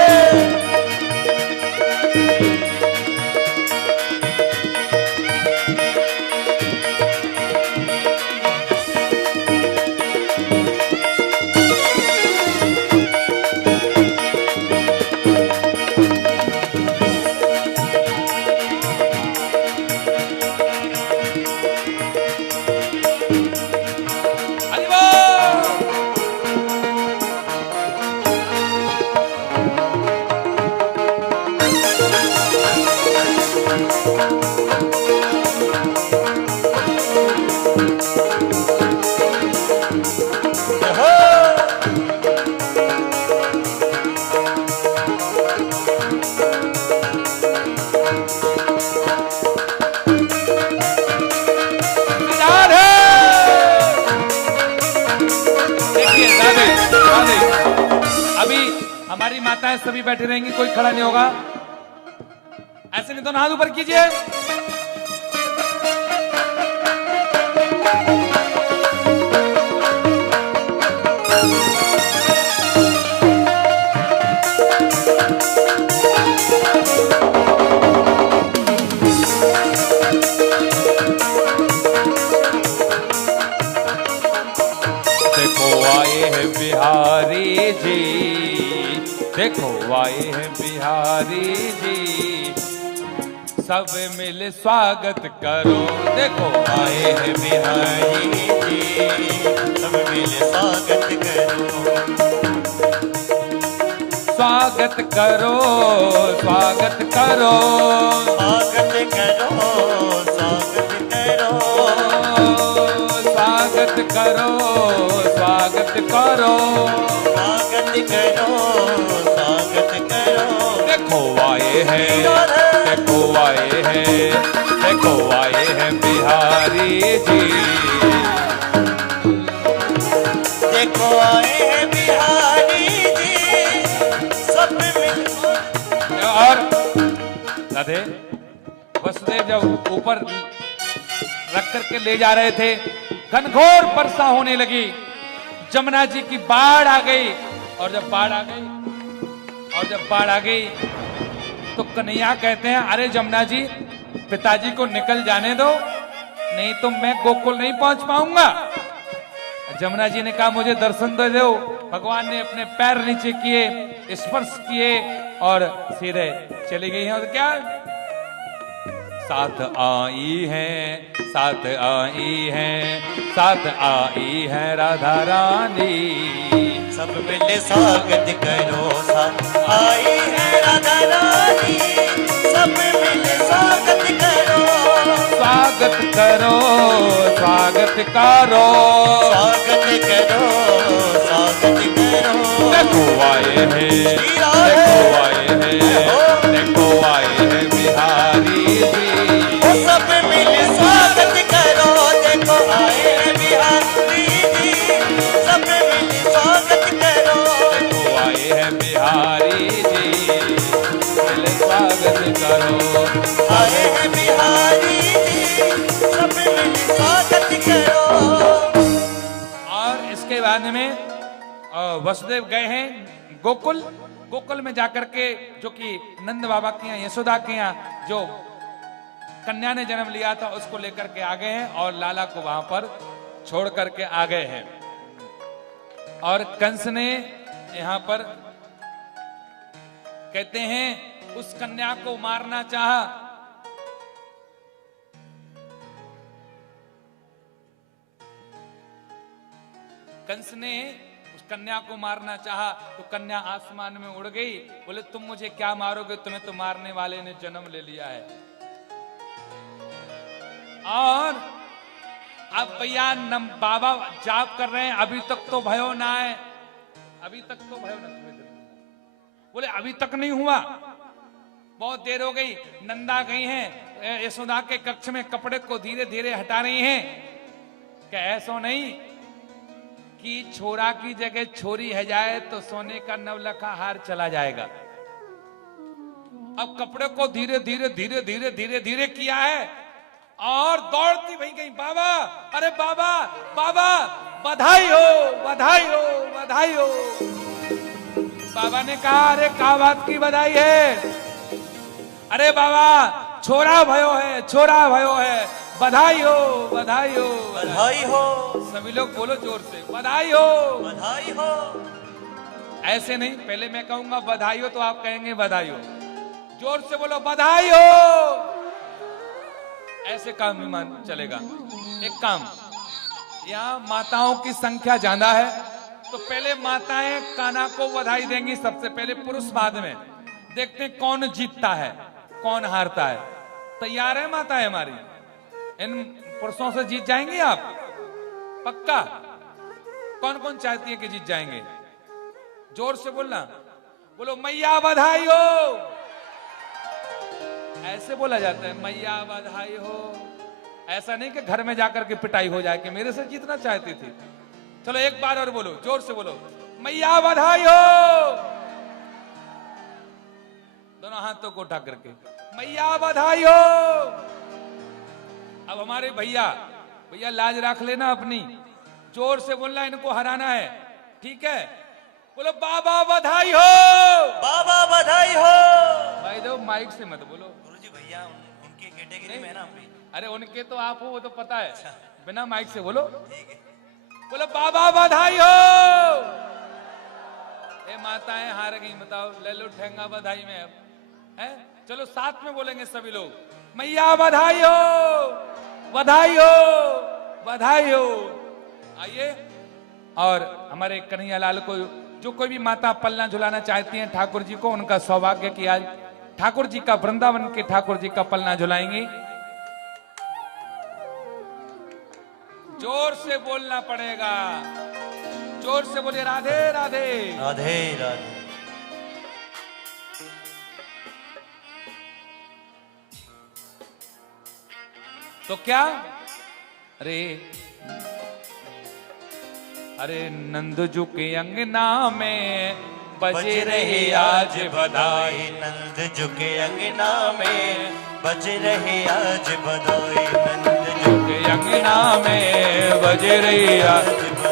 राधे। देखिए राधे राधे। अभी हमारी माताएं सभी बैठी रहेंगी, कोई खड़ा नहीं होगा। ऐसे नहीं तो हाथ ऊपर कीजिए। देखो आए हैं बिहारी जी, देखो आए हैं बिहारी जी, सब मिल स्वागत करो। देखो आए हैं बिहारी जी, सब मिल स्वागत करो। स्वागत करो, स्वागत करो, स्वागत करो, स्वागत करो। स्वागत करो, स्वागत करो। स्वागत करो, स्वागत करो। देखो आए हैं, देखो आए हैं, देखो आए हैं बिहारी जी। देखो आए हैं बिहारी जी, सब मिल। और राधे वसुदेव जब ऊपर रख करके ले जा रहे थे, घनघोर वर्षा होने लगी। जमुना जी की बाढ़ आ गई, और जब बाढ़ आ गई तो कन्हैया कहते हैं अरे जमुना जी, पिताजी को निकल जाने दो, नहीं तो मैं गोकुल नहीं पहुंच पाऊंगा। जमुना जी ने कहा मुझे दर्शन दे दो। भगवान ने अपने पैर नीचे किए, स्पर्श किए और सीधे चली गई हैं। और क्या साथ आई हैं, साथ आई हैं, साथ आई हैं राधा रानी। सब मिल स्वागत करो, साथ आई है राधा रानी। सब मिल स्वागत करो, स्वागत करो, स्वागत करो, स्वागत करो, देखो आए हैं, देखो आए हैं, देखो आए हैं बिहारी जी। ओ सब मिल स्वागत करो, देखो आए हैं बिहारी जी। सब मिल स्वागत करो, देखो आए हैं बिहारी जी, मिल स्वागत करो। आए हैं बिहारी जी, सब मिल स्वागत करो। और इसके बाद में वसुदेव गए हैं गोकुल। गोकुल में जाकर के, जो कि नंद बाबा के यहाँ, यशोदा के यहाँ जो कन्या ने जन्म लिया था, उसको लेकर के आ गए हैं और लाला को वहां पर छोड़ करके आ गए हैं। और कंस ने यहाँ पर कहते हैं उस कन्या को मारना चाहा। कंस ने उस कन्या को मारना चाहा तो कन्या आसमान में उड़ गई। बोले तुम मुझे क्या मारोगे, तुम्हें तो मारने वाले ने जन्म ले लिया है। और अब भैया बाबा जाप कर रहे हैं, अभी तक तो भयो ना है, अभी तक तो भयो ना। बोले अभी तक नहीं हुआ, बहुत देर हो गई। नंदा गई हैं यशोदा के कक्ष में, कपड़े को धीरे धीरे हटा रही हैं। क्या ऐसा नहीं कि छोरा की जगह छोरी है जाए तो सोने का नवलखा हार चला जाएगा। अब कपड़े को धीरे धीरे धीरे धीरे धीरे धीरे किया है और दौड़ती वही गई। बाबा, अरे बाबा, बाबा बधाई हो, बधाई हो, बधाई हो। बाबा ने कहा अरे क्या बात की बधाई है? अरे बाबा छोरा भयो है, छोरा भयो है, बधाई हो, बधाई हो, बधाई हो। सभी लोग बोलो जोर से, बधाई हो, बधाई हो। ऐसे नहीं, पहले मैं कहूंगा बधाई हो तो आप कहेंगे बधाई हो। जोर से बोलो बधाई हो। ऐसे काम नहीं मान चलेगा। एक काम, यहाँ माताओं की संख्या ज्यादा है तो पहले माताएं कान्हा को बधाई देंगी सबसे पहले, पुरुष बाद में। देखते हैं कौन जीतता है कौन हारता है। तैयार है माताएं हमारी? इन पुरुषों से जीत जाएंगी आप? पक्का? कौन कौन चाहती है कि जीत जाएंगे? जोर से बोलना, बोलो मैया बधाई हो। ऐसे बोला जाता है, मैया बधाई हो। ऐसा नहीं कि घर में जाकर के पिटाई हो जाए कि मेरे से जीतना चाहती थी। चलो एक बार और बोलो, जोर से बोलो, मैया बधाई हो। दोनों हाथों को उठा करके, मैया बधाई हो। अब हमारे भैया, भैया लाज रख लेना अपनी, जोर से बोलना, इनको हराना है, ठीक है? बोलो बाबा बधाई हो, बाबा बधाई हो। भाई दो माइक से मत बोलो। गुरुजी भैया उनकी कैटेगरी में है ना हम भी। अरे उनके तो आप हो वो तो पता है, बिना माइक से बोलो। ठीक है। बोलो बाबा बधाई हो। ए माताएं हार गई, बताओ ले लो ठेंगा बधाई में। अब है, चलो साथ में बोलेंगे सभी लोग, मैया बधाई हो, बधाई हो, बधाई हो। आइए, और हमारे कन्हैया लाल को, जो कोई भी माता पलना झुलाना चाहती हैं ठाकुर जी को, उनका सौभाग्य कि आज ठाकुर जी का, वृंदावन के ठाकुर जी का पलना झुलाएंगी। जोर से बोलना पड़ेगा, जोर से बोलिए राधे राधे, राधे राधे। तो क्या, अरे अरे नंदजू के अंगना में बज रही आज बधाई। नंद झुके अंगना में बज रही आज बधाई। नंद के अंगना में बज रही आज।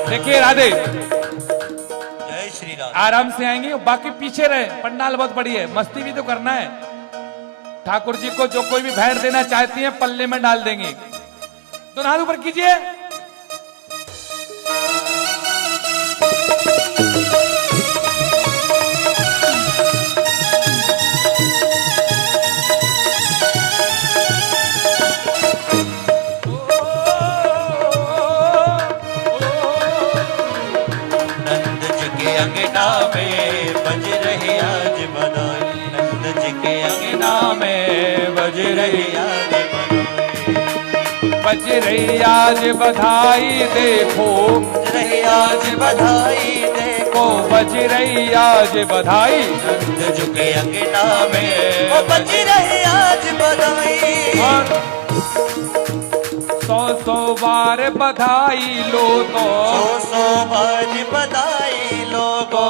देखिए राधे, जय श्री राम। आराम से आएंगे, बाकी पीछे रहे, पंडाल बहुत बड़ी है, मस्ती भी तो करना है। ठाकुर जी को जो कोई भी भेंट देना चाहती है पल्ले में डाल देंगे। दोनों हाथ ऊपर कीजिए। नंद जी के अंगना में बज रही आज बधाई। नंद जी के अंगना में बज रही आज बधाई। बज रही आज बधाई, देखो बज रही आज बधाई। देखो को बज रही आज बधाई। नंद जी के अंगना में वो बज रही आज बधाई। और 100 बार बधाई लो तो 100 बार बधाई लो तो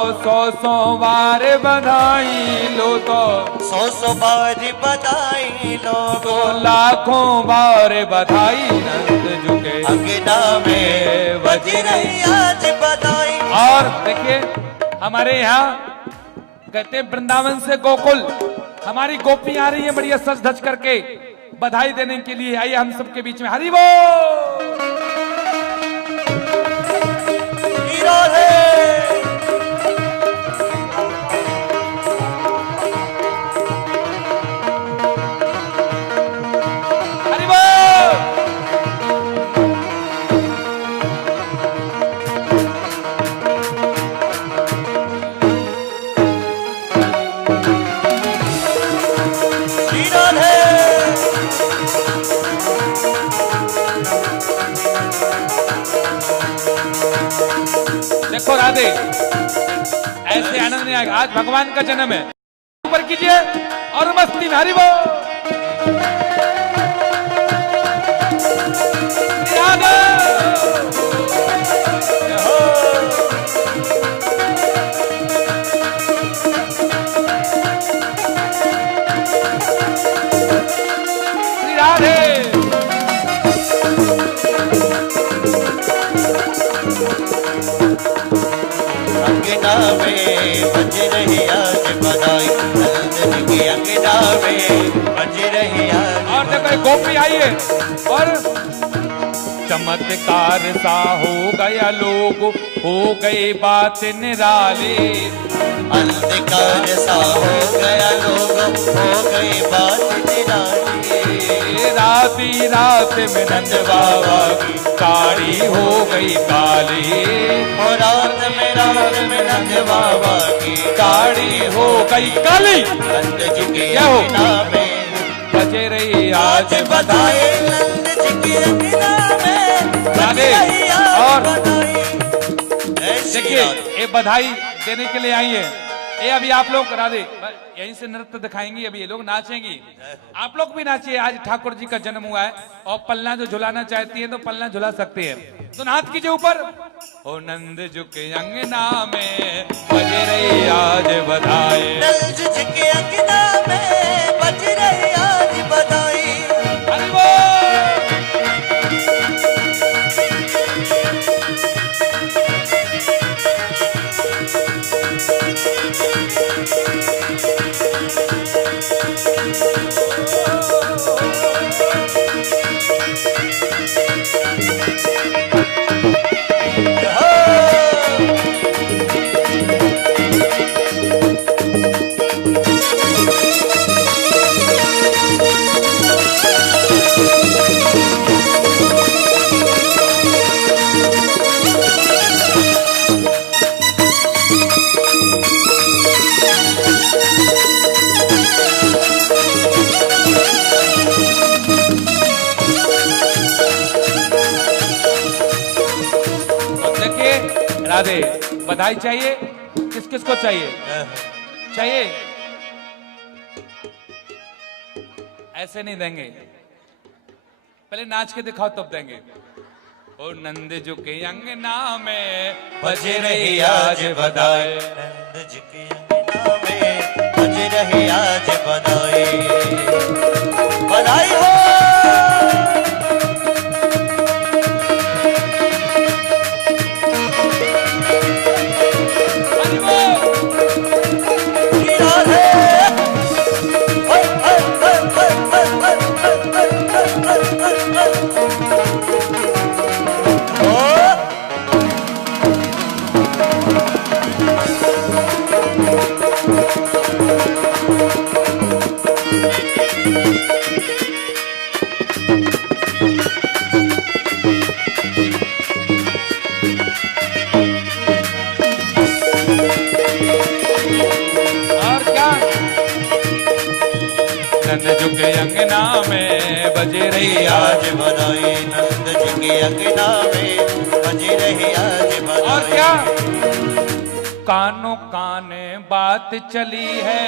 100 बार बधाई लो तो 100 बार बधाई लो तो लाखों बार बधाई नंद झुके अंगना में बज रही आज बधाई। और देखिए हमारे यहाँ कहते हैं वृंदावन से गोकुल हमारी गोपी आ रही है बढ़िया सज धज करके बधाई देने के लिए। आइए हम सबके बीच में हरि बोल। हरि बोल। श्री राधे देखो राधे ऐसे आनंद नहीं आएगा। आज भगवान का जन्म है ऊपर कीजिए और मस्ती में हरि बोल। राधे श्री राधे अंगना में बज रही आज बधाई। नंद जी के अंगना में बज रही आज। और देखो एक गोपी आई है और चमत्कार सा हो गया लोग हो गए बात निराले। अंधकार सा हो गया लोग हो गई बात निराली। राती रात में नंद बाबा की साड़ी हो गई काली। और रात में नंद बाबा की साड़ी हो गई काली। नंद जी के क्या हो? अंगना में बजे रही आज आज बधाई। बधाई। नंद जी के अंगना में बज राधे रही आज और बधाई। जय श्री देखिए राधे। ये बधाई देने के लिए आई है। ये अभी आप लोग राधे यहीं से नृत्य दिखाएंगी। अभी ये लोग नाचेंगी आप लोग भी नाचिए। आज ठाकुर जी का जन्म हुआ है और पलना जो झुलाना चाहती है तो पलना झुला सकते हैं। तो हाथ कीजिए ऊपर। ओ नंद झुके अंगना में बज रही आज बधाई। नंद जी के अंगना में बज रही आज बधाई। हरि बोल। राधे बधाई चाहिए किस किस को चाहिए? चाहिए ऐसे नहीं देंगे, पहले नाच के दिखाओ तब देंगे। ओ नंद जो के अंगना में बज रही आज बधाई। नंद जी के अंगना में बज रही आज बधाई। बधाई हो के अंगना में बज रही आज बधाई। नंद जी के अंगना में बज रही आज बधाई। और क्या कानों काने बात चली है,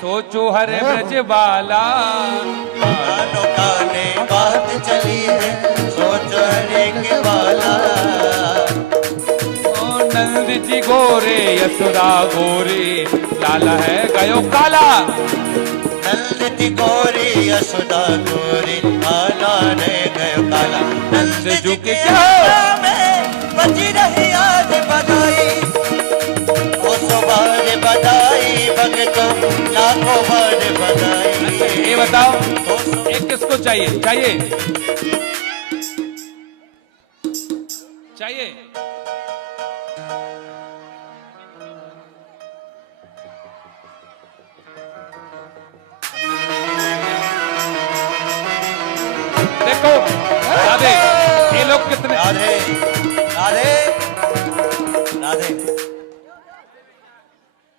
सोचो हर ब्रज वाला। कानों काने बात चली है, सोचो हर एक वाला। ओ नंद जी गोरे यशोदा गोरी, लाला है गयो काला। नंद जी गोरी यशोदा गोरी, लाला ने गयो काला। नंद जी के आंगन में बजी रही आज बधाई, ओ सौ बार बधाई भगतों, लाखों बार बधाई। ये बताओ, एक किसको चाहिए? चाहिए चाहिए देखो राधे, ये लोग कितने राधे राधे राधे।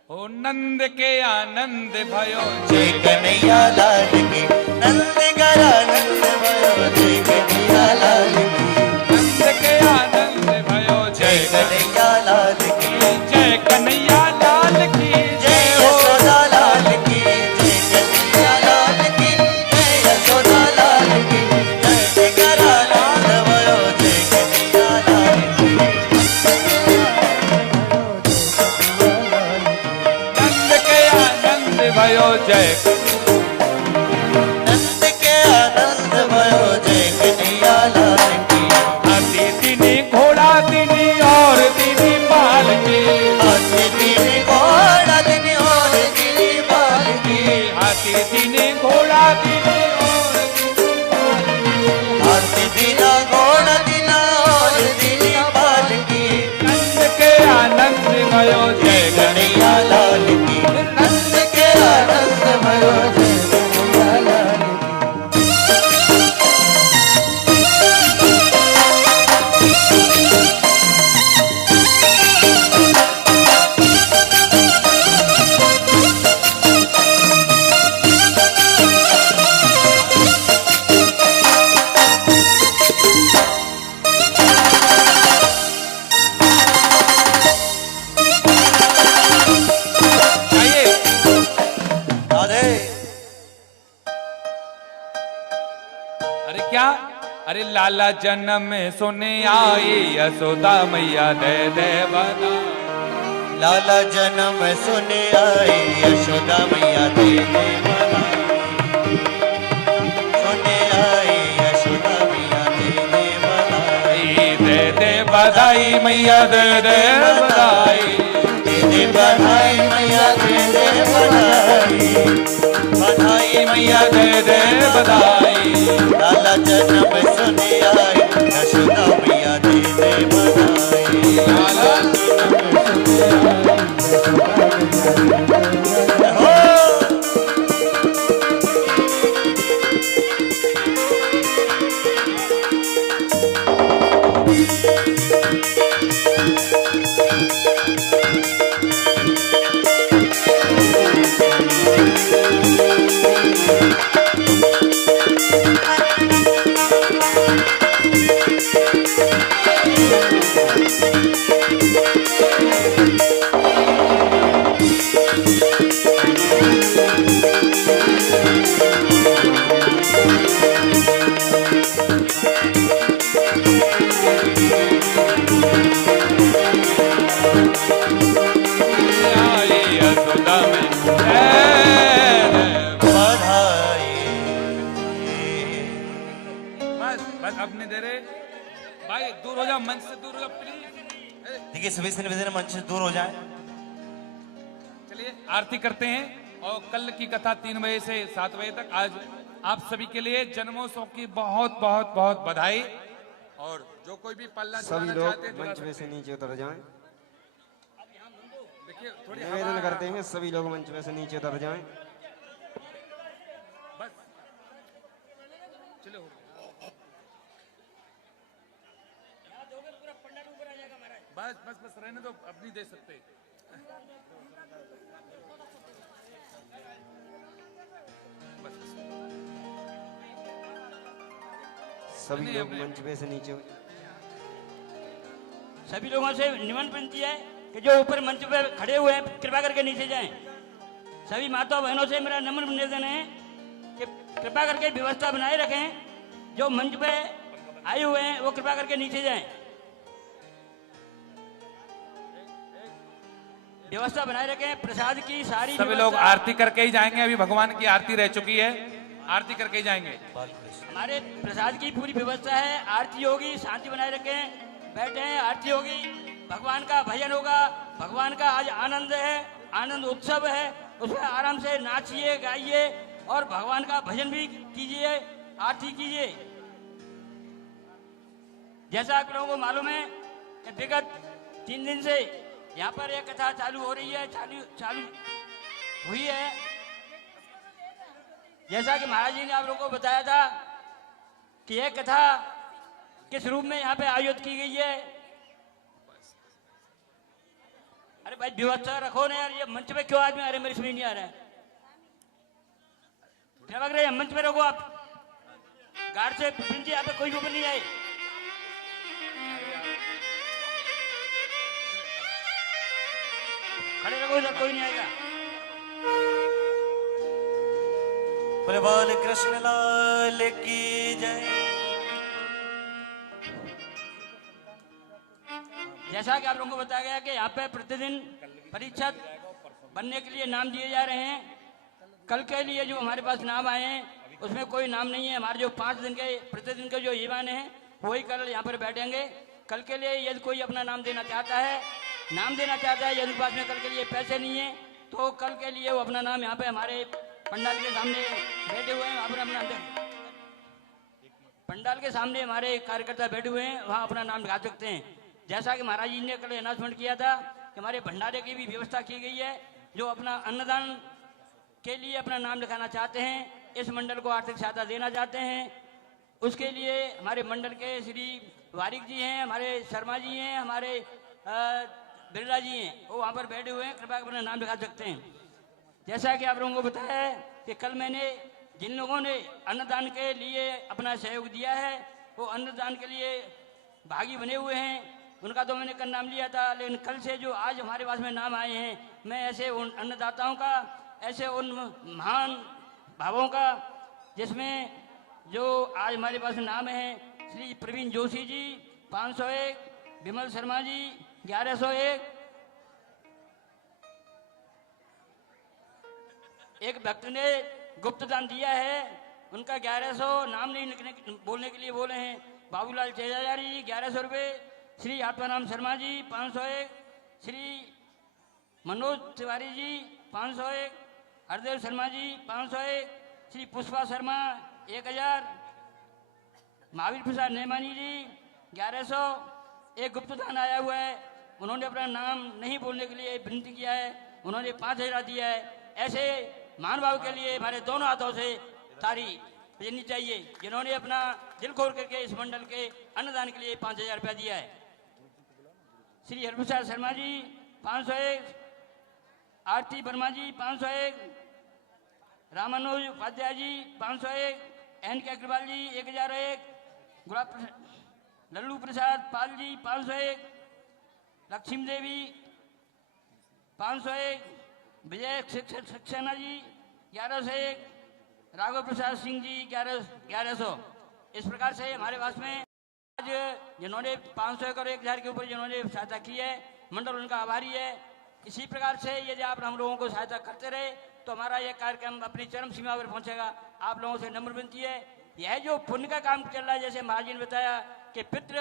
ओ नंद के आनंद भयो जय कन्हैया लाल की, नंद गरा नंद भयो, जय कन्हैया लाल की। नंद के आनंद भयो जय कन्हैया लाल की, जय कन्हैया लाल की जय यशोदा लाल की, जय कन्हैया लाल की, जय यशोदा लाल की। नंद गरा नंद भयो, जय कन्हैया लाल की। नंद के आनंद भयो जय नंद के आनंद भयो, जय कन्हैया लाल की। हाथी दीनी घोड़ा दीनी और दीनी बाल की। हाथी दीनी घोड़ा दीनी और दीनी बाल की। हाथी दीनी घोड़ा दीनी और दीनी बाल की। हाथी दीना घोड़ा दीना और दीनी बाल की। नंद के आनंद भयो जय कन्हैया लाल की, नंद के आनंद भयो, जय कन्हैया लाल की। चाहिए राधे अरे क्या? अरे लाला जन्म में सोने आई, यशोदा मैया दे दे बधाई। लाला जन्म सुने आई, यशोदा मैया दे दे बधाई। सुने आई, यशोदा मैया दे दे बधाई। दे दे बधाई मैया दे दे बधाई। दे दे बधाई मैया दे दे बधाई। बधाई मैया दे दे बधाई। लाला जन्म सुने आई, यशोदा मैया दे दे बधाई। लाला हो आई यशोदा में दे दे। बधाई। बस अब नहीं दे रहे भाई, दूर हो जाओ, मंच से दूर हो जाओ प्लीज। देखिए सभी से निवेदन है, मंच से दूर हो जाए। चलिए आरती करते हैं, और कल की कथा 3 बजे से 7 बजे तक। आज आप सभी के लिए जन्मोत्सव की बहुत बहुत बहुत बधाई। और जो कोई भी पल्ला सभी चढ़ाना लोग चाहते हैं मंच चढ़ा में से नीचे उतर जाएं। सकते हैं। देखिए थोड़ी निवेदन हवा- करते हैं सभी लोग मंच में से नीचे उतर जाएं। बस चलो, बस बस बस रहने दो, अब नहीं दे सकते। बस बस। सभी नहीं, लोग अपने- मंच में से नीचे सभी लोगों से निमंत्रण किया है कि जो ऊपर मंच पे खड़े हुए हैं कृपा करके नीचे जाएं। सभी माता बहनों से मेरा नम्र निवेदन है कि कृपा करके व्यवस्था बनाए रखें। जो मंच पे आए हुए हैं वो कृपा करके नीचे जाएं। व्यवस्था बनाए रखें। प्रसाद की सारी सभी लोग व्यवस्था- आरती करके ही जाएंगे। अभी भगवान की आरती रह चुकी है, आरती करके ही जाएंगे। हमारे प्रसाद की पूरी व्यवस्था है। आरती होगी, शांति बनाए रखें, बैठे हैं, आरती होगी, भगवान का भजन होगा। भगवान का आज आनंद है, आनंद उत्सव है, उसमें आराम से नाचिए गाइए और भगवान का भजन भी कीजिए, आरती कीजिए। जैसा आप लोगों को मालूम है कि विगत 3 दिन से यहाँ पर एक कथा चालू हो रही है, चालू हुई है। जैसा कि महाराज जी ने आप लोगों को बताया था कि यह कथा किस रूप में यहाँ पे आयोजित की गई है। अरे भाई व्यवस्था रखो ना यार, ये मंच पे क्यों आदमी? अरे मेरी सुनी नहीं आ रहा है, क्या लग रहा है? मंच पे रखो आप। गार्ड से प्रिंस जी यहाँ पे कोई ऊपर नहीं आए। खड़े रखो, इधर कोई नहीं आएगा। बोले बाल कृष्ण लाल की जय। जैसा कि आप लोगों को बताया गया कि यहाँ पे प्रतिदिन परीक्षा बनने के लिए नाम दिए जा रहे हैं। कल के लिए जो हमारे पास नाम आए हैं उसमें कोई नाम नहीं है। हमारे जो 5 दिन के प्रतिदिन के जो ईमान हैं वही कल यहाँ पर बैठेंगे। कल के लिए यदि कोई अपना नाम देना चाहता है, यदि पास में कल के लिए पैसे नहीं है तो कल के लिए वो अपना नाम यहाँ पे हमारे पंडाल के सामने बैठे हुए हैं, वहाँ पर अपना पंडाल के सामने हमारे कार्यकर्ता बैठे हुए हैं, वहाँ अपना नाम लिखा सकते हैं। जैसा कि महाराज जी ने कल अनाउंसमेंट किया था कि हमारे भंडारे की भी व्यवस्था की गई है। जो अपना अन्नदान के लिए अपना नाम लिखाना चाहते हैं, इस मंडल को आर्थिक सहायता देना चाहते हैं, उसके लिए हमारे मंडल के श्री वारिक जी हैं, हमारे शर्मा जी हैं, हमारे बिरला जी हैं, वो वहाँ पर बैठे हुए हैं, कृपया अपना नाम लिखा सकते हैं। जैसा कि आप लोगों को बताया है कि कल मैंने जिन लोगों ने अन्नदान के लिए अपना सहयोग दिया है वो अन्नदान के लिए भागी बने हुए हैं, उनका तो मैंने कल नाम लिया था। लेकिन कल से जो आज हमारे पास में नाम आए हैं, मैं ऐसे उन अन्नदाताओं का, ऐसे उन महान भावों का, जिसमें जो आज हमारे पास नाम है श्री प्रवीण जोशी जी 501, विमल शर्मा जी 1101, एक भक्त ने गुप्त दान दिया है, उनका 1100, नाम नहीं बोलने के लिए बोले हैं, बाबूलाल चेजारी जी 1100 रुपये, श्री आत्माराम शर्मा जी 501, श्री मनोज तिवारी जी 501, हरदेव शर्मा जी 501, श्री पुष्पा शर्मा 1000, महावीर प्रसाद नेमानी जी 1100। एक गुप्त दान आया हुआ है, उन्होंने अपना नाम नहीं बोलने के लिए विनती किया है, उन्होंने 5000 दिया है। ऐसे महान भाव के लिए हमारे दोनों हाथों से ताली देनी चाहिए, जिन्होंने अपना दिल खोल करके इस मंडल के अन्नदान के लिए 5000 रुपया दिया है। श्री हरप्रसाद शर्मा जी 501, आरती वर्मा जी 501, रामानुज उपाध्याय जी 501, एन के अग्रवाल जी 1001, लल्लू प्रसाद पाल जी 501, लक्ष्मी देवी 501, विजय सक्सेना जी 1101, राघव प्रसाद सिंह जी 1100। इस प्रकार से हमारे पास में आज जिन्होंने 501 और 1000 के ऊपर जिन्होंने सहायता की है, मंडल उनका आभारी है। इसी प्रकार से यदि आप हम लोगों को सहायता करते रहे तो हमारा यह कार्यक्रम अपनी चरम सीमा पर पहुंचेगा। आप लोगों से नम्र विनती है, यह जो पुण्य का काम चल रहा है, जैसे महाराज जी ने बताया कि पितृ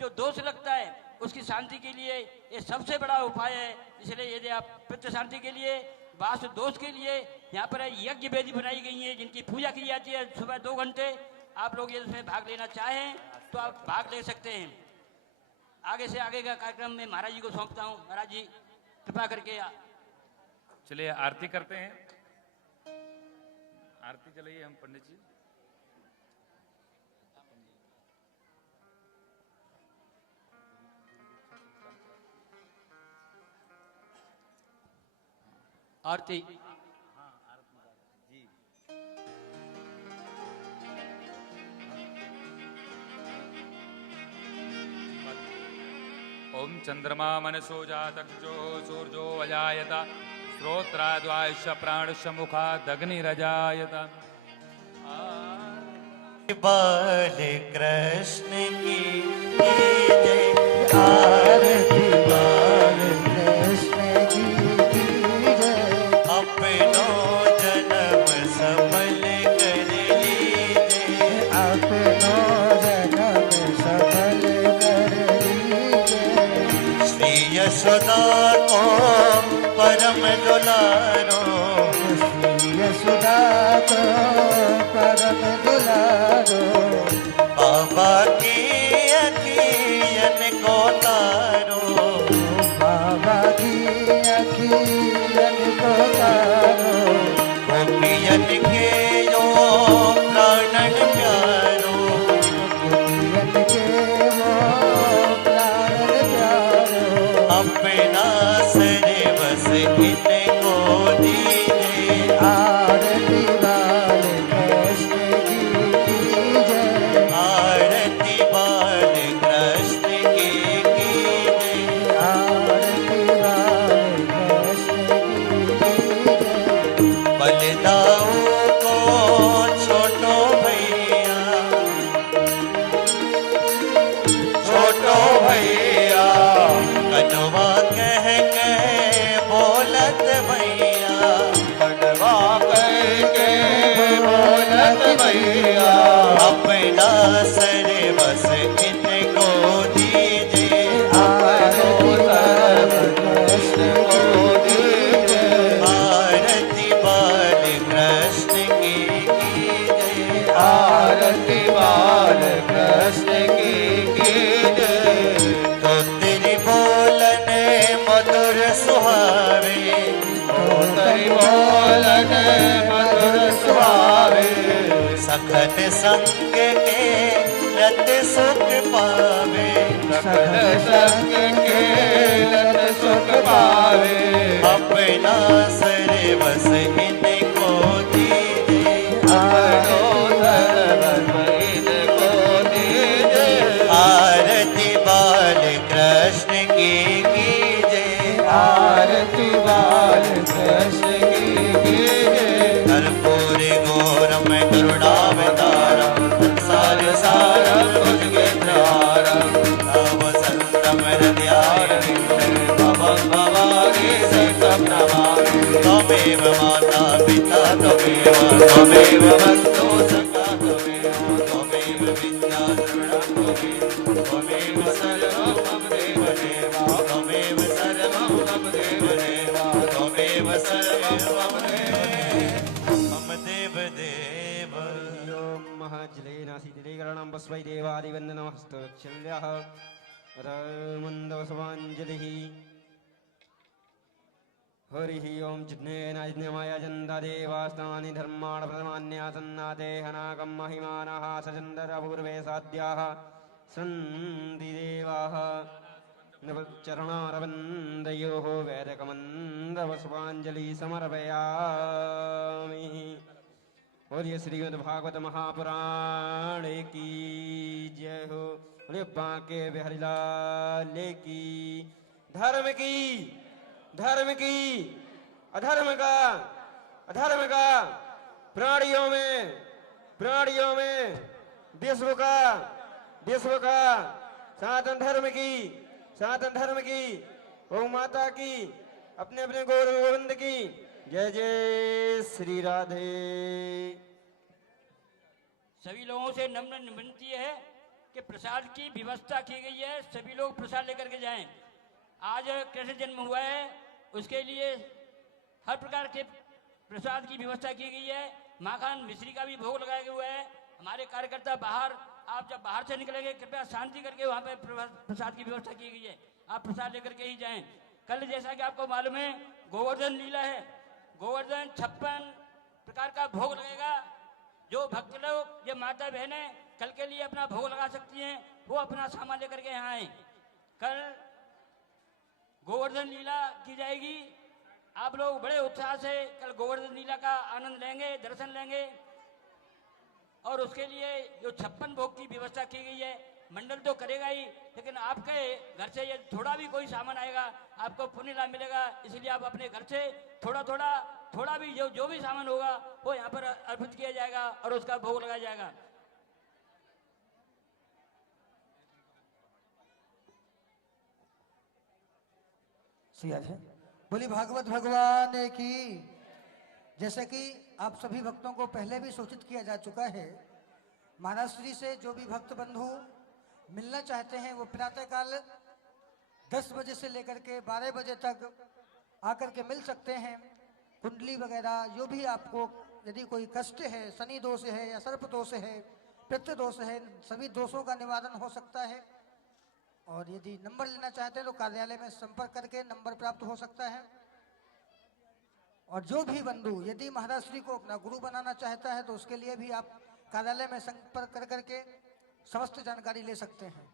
जो दोष लगता है उसकी शांति के लिए ये सबसे बड़ा उपाय है। इसलिए यदि आप पितृ शांति के लिए, वास्तु दोष के लिए यहाँ पर यज्ञ वेदी बनाई गई है जिनकी पूजा की जाती है सुबह 2 घंटे। आप लोग यदि इसमें भाग लेना चाहें तो आप भाग ले सकते हैं। आगे से आगे का कार्यक्रम में महाराज जी को सौंपता हूँ। महाराज जी कृपा करके चलिए आरती करते हैं। आरती चलाइए हम पंडित जी। आरती। ओम चंद्रमा मनसो जातक्षो सूर्यो अजायत श्रोत्राद्वायुष प्राणश मुखादग्निरजायत। बाल कृष्ण की जय, आरती बाल कृष्ण की जय। अपनो जन्म सफल कर लीजिए, अपनो जन्म सफल कर लीजिए। श्री यशोदा को परम दुलारो, श्री यशोदा को परम दुलारो। बाबा की अखियन को तारो, बाबा की अखियन को तारो। गोपियन के जो प्राणन प्यारो, गोपियन के वो प्राणन प्यारो। अपना सर्वस इनको दीजिए, आरती बाल कृष्ण की जय, आरती बाल कृष्ण की जय, आरती बाल कृष्ण की जय। बलिदाऊ को छोटो भैया, छोटो भैया। कनवा कह के बोलत भैया, कनवा कह के बोलत भैया। अपना सर्वस इनको दीजिए, अपनो सर्वस कृष्ण को दीजिए। आरती बाल कृष्ण की जय, आरती बाल कृष्ण की जय। तो तेरी बोलने मधुर सुहावे, तो तेरी बोलने मधुर सुहावे। सखत संग के लत सुख पावे, सखत संग के लत सुख पावे। अपना सर्वस इनको दीजिए, अपनो सर्वस इनको दीजिए। आरती बाल कृष्ण की जय, आरती बाल कृष्ण की जय। कर्पूर गौरम करुणावतारम, संसार सारम भुजगेन्द्रहारम। नव संतम हृदयारविन्दे भवं भवानी शतं नमामि। त्वमेव माता पिता त्वमेव, त्वमेव बन्धु सखा त्वमेव, त्वमेव विद्या द्रविणं त्वमेव, त्वमेव सर्वं मम देव देवा, त्वमेव सर्वं मम देव देवा, त्वमेव सर्वं मम देव देव। ओम महाजलेनासीतिलेकरणं वस्वै देवादिवन्दनमस्तक्षल्यः रमन्दवसवाञ्जलिः। हरिः ओम जिज्ञेनाज्ञमाया जन्दा देवास्तानि धर्माण प्रमाण्यासन्नादेहनाकं महिमानः सचन्दरपूर्वे साध्याः सन्ति देवाः। नवचरणारविन्दयोः वैदकमन्दवसवाञ्जलि समर्पयामि। बोलिए श्रीमद्भागवत महापुराण की जय हो। बोलिए बांके बिहारी लाल की। धर्म की, धर्म की, अधर्म का, अधर्म का, प्राणियों में विश्व का, विश्व का, सनातन धर्म की, सनातन धर्म की, गौ माता की, अपने अपने गौरव गोविंद की जय जय श्री राधे। सभी लोगों से नम्र विनती है कि प्रसाद की व्यवस्था की गई है, सभी लोग प्रसाद लेकर के जाएं। आज कृष्ण जन्म हुआ है, उसके लिए हर प्रकार के प्रसाद की व्यवस्था की गई है। माखन मिश्री का भी भोग लगाया हुआ है। हमारे कार्यकर्ता बाहर, आप जब बाहर से निकलेंगे कृपया शांति करके वहाँ पे प्रसाद की व्यवस्था की गई है, आप प्रसाद लेकर के ही जाएं। कल जैसा कि आपको मालूम है गोवर्धन लीला है, गोवर्धन 56 प्रकार का भोग लगेगा। जो भक्त लोग, ये माता बहनें कल के लिए अपना भोग लगा सकती हैं, वो अपना सामान लेकर के यहाँ आए। कल गोवर्धन लीला की जाएगी। आप लोग बड़े उत्साह से कल गोवर्धन लीला का आनंद लेंगे, दर्शन लेंगे। और उसके लिए जो 56 भोग की व्यवस्था की गई है, मंडल तो करेगा ही, लेकिन आपके घर से ये थोड़ा भी कोई सामान आएगा आपको पुण्य लाभ मिलेगा। इसलिए आप अपने घर से थोड़ा भी जो भी सामान होगा वो यहाँ पर अर्पित किया जाएगा और उसका भोग लगाया जाएगा। बोली भागवत भगवान की। जैसे कि आप सभी भक्तों को पहले भी सूचित किया जा चुका है, महाराज श्री से जो भी भक्त बंधु मिलना चाहते हैं वो प्रातःकाल 10 बजे से लेकर के 12 बजे तक आकर के मिल सकते हैं। कुंडली वगैरह जो भी आपको यदि कोई कष्ट है, शनि दोष है या सर्प दोष है, पितृ दोष है, सभी दोषों का निवारण हो सकता है। और यदि नंबर लेना चाहते हैं तो कार्यालय में संपर्क करके नंबर प्राप्त हो सकता है। और जो भी बंधु यदि महाराज श्री को अपना गुरु बनाना चाहता है तो उसके लिए भी आप कार्यालय में संपर्क कर करके समस्त जानकारी ले सकते हैं।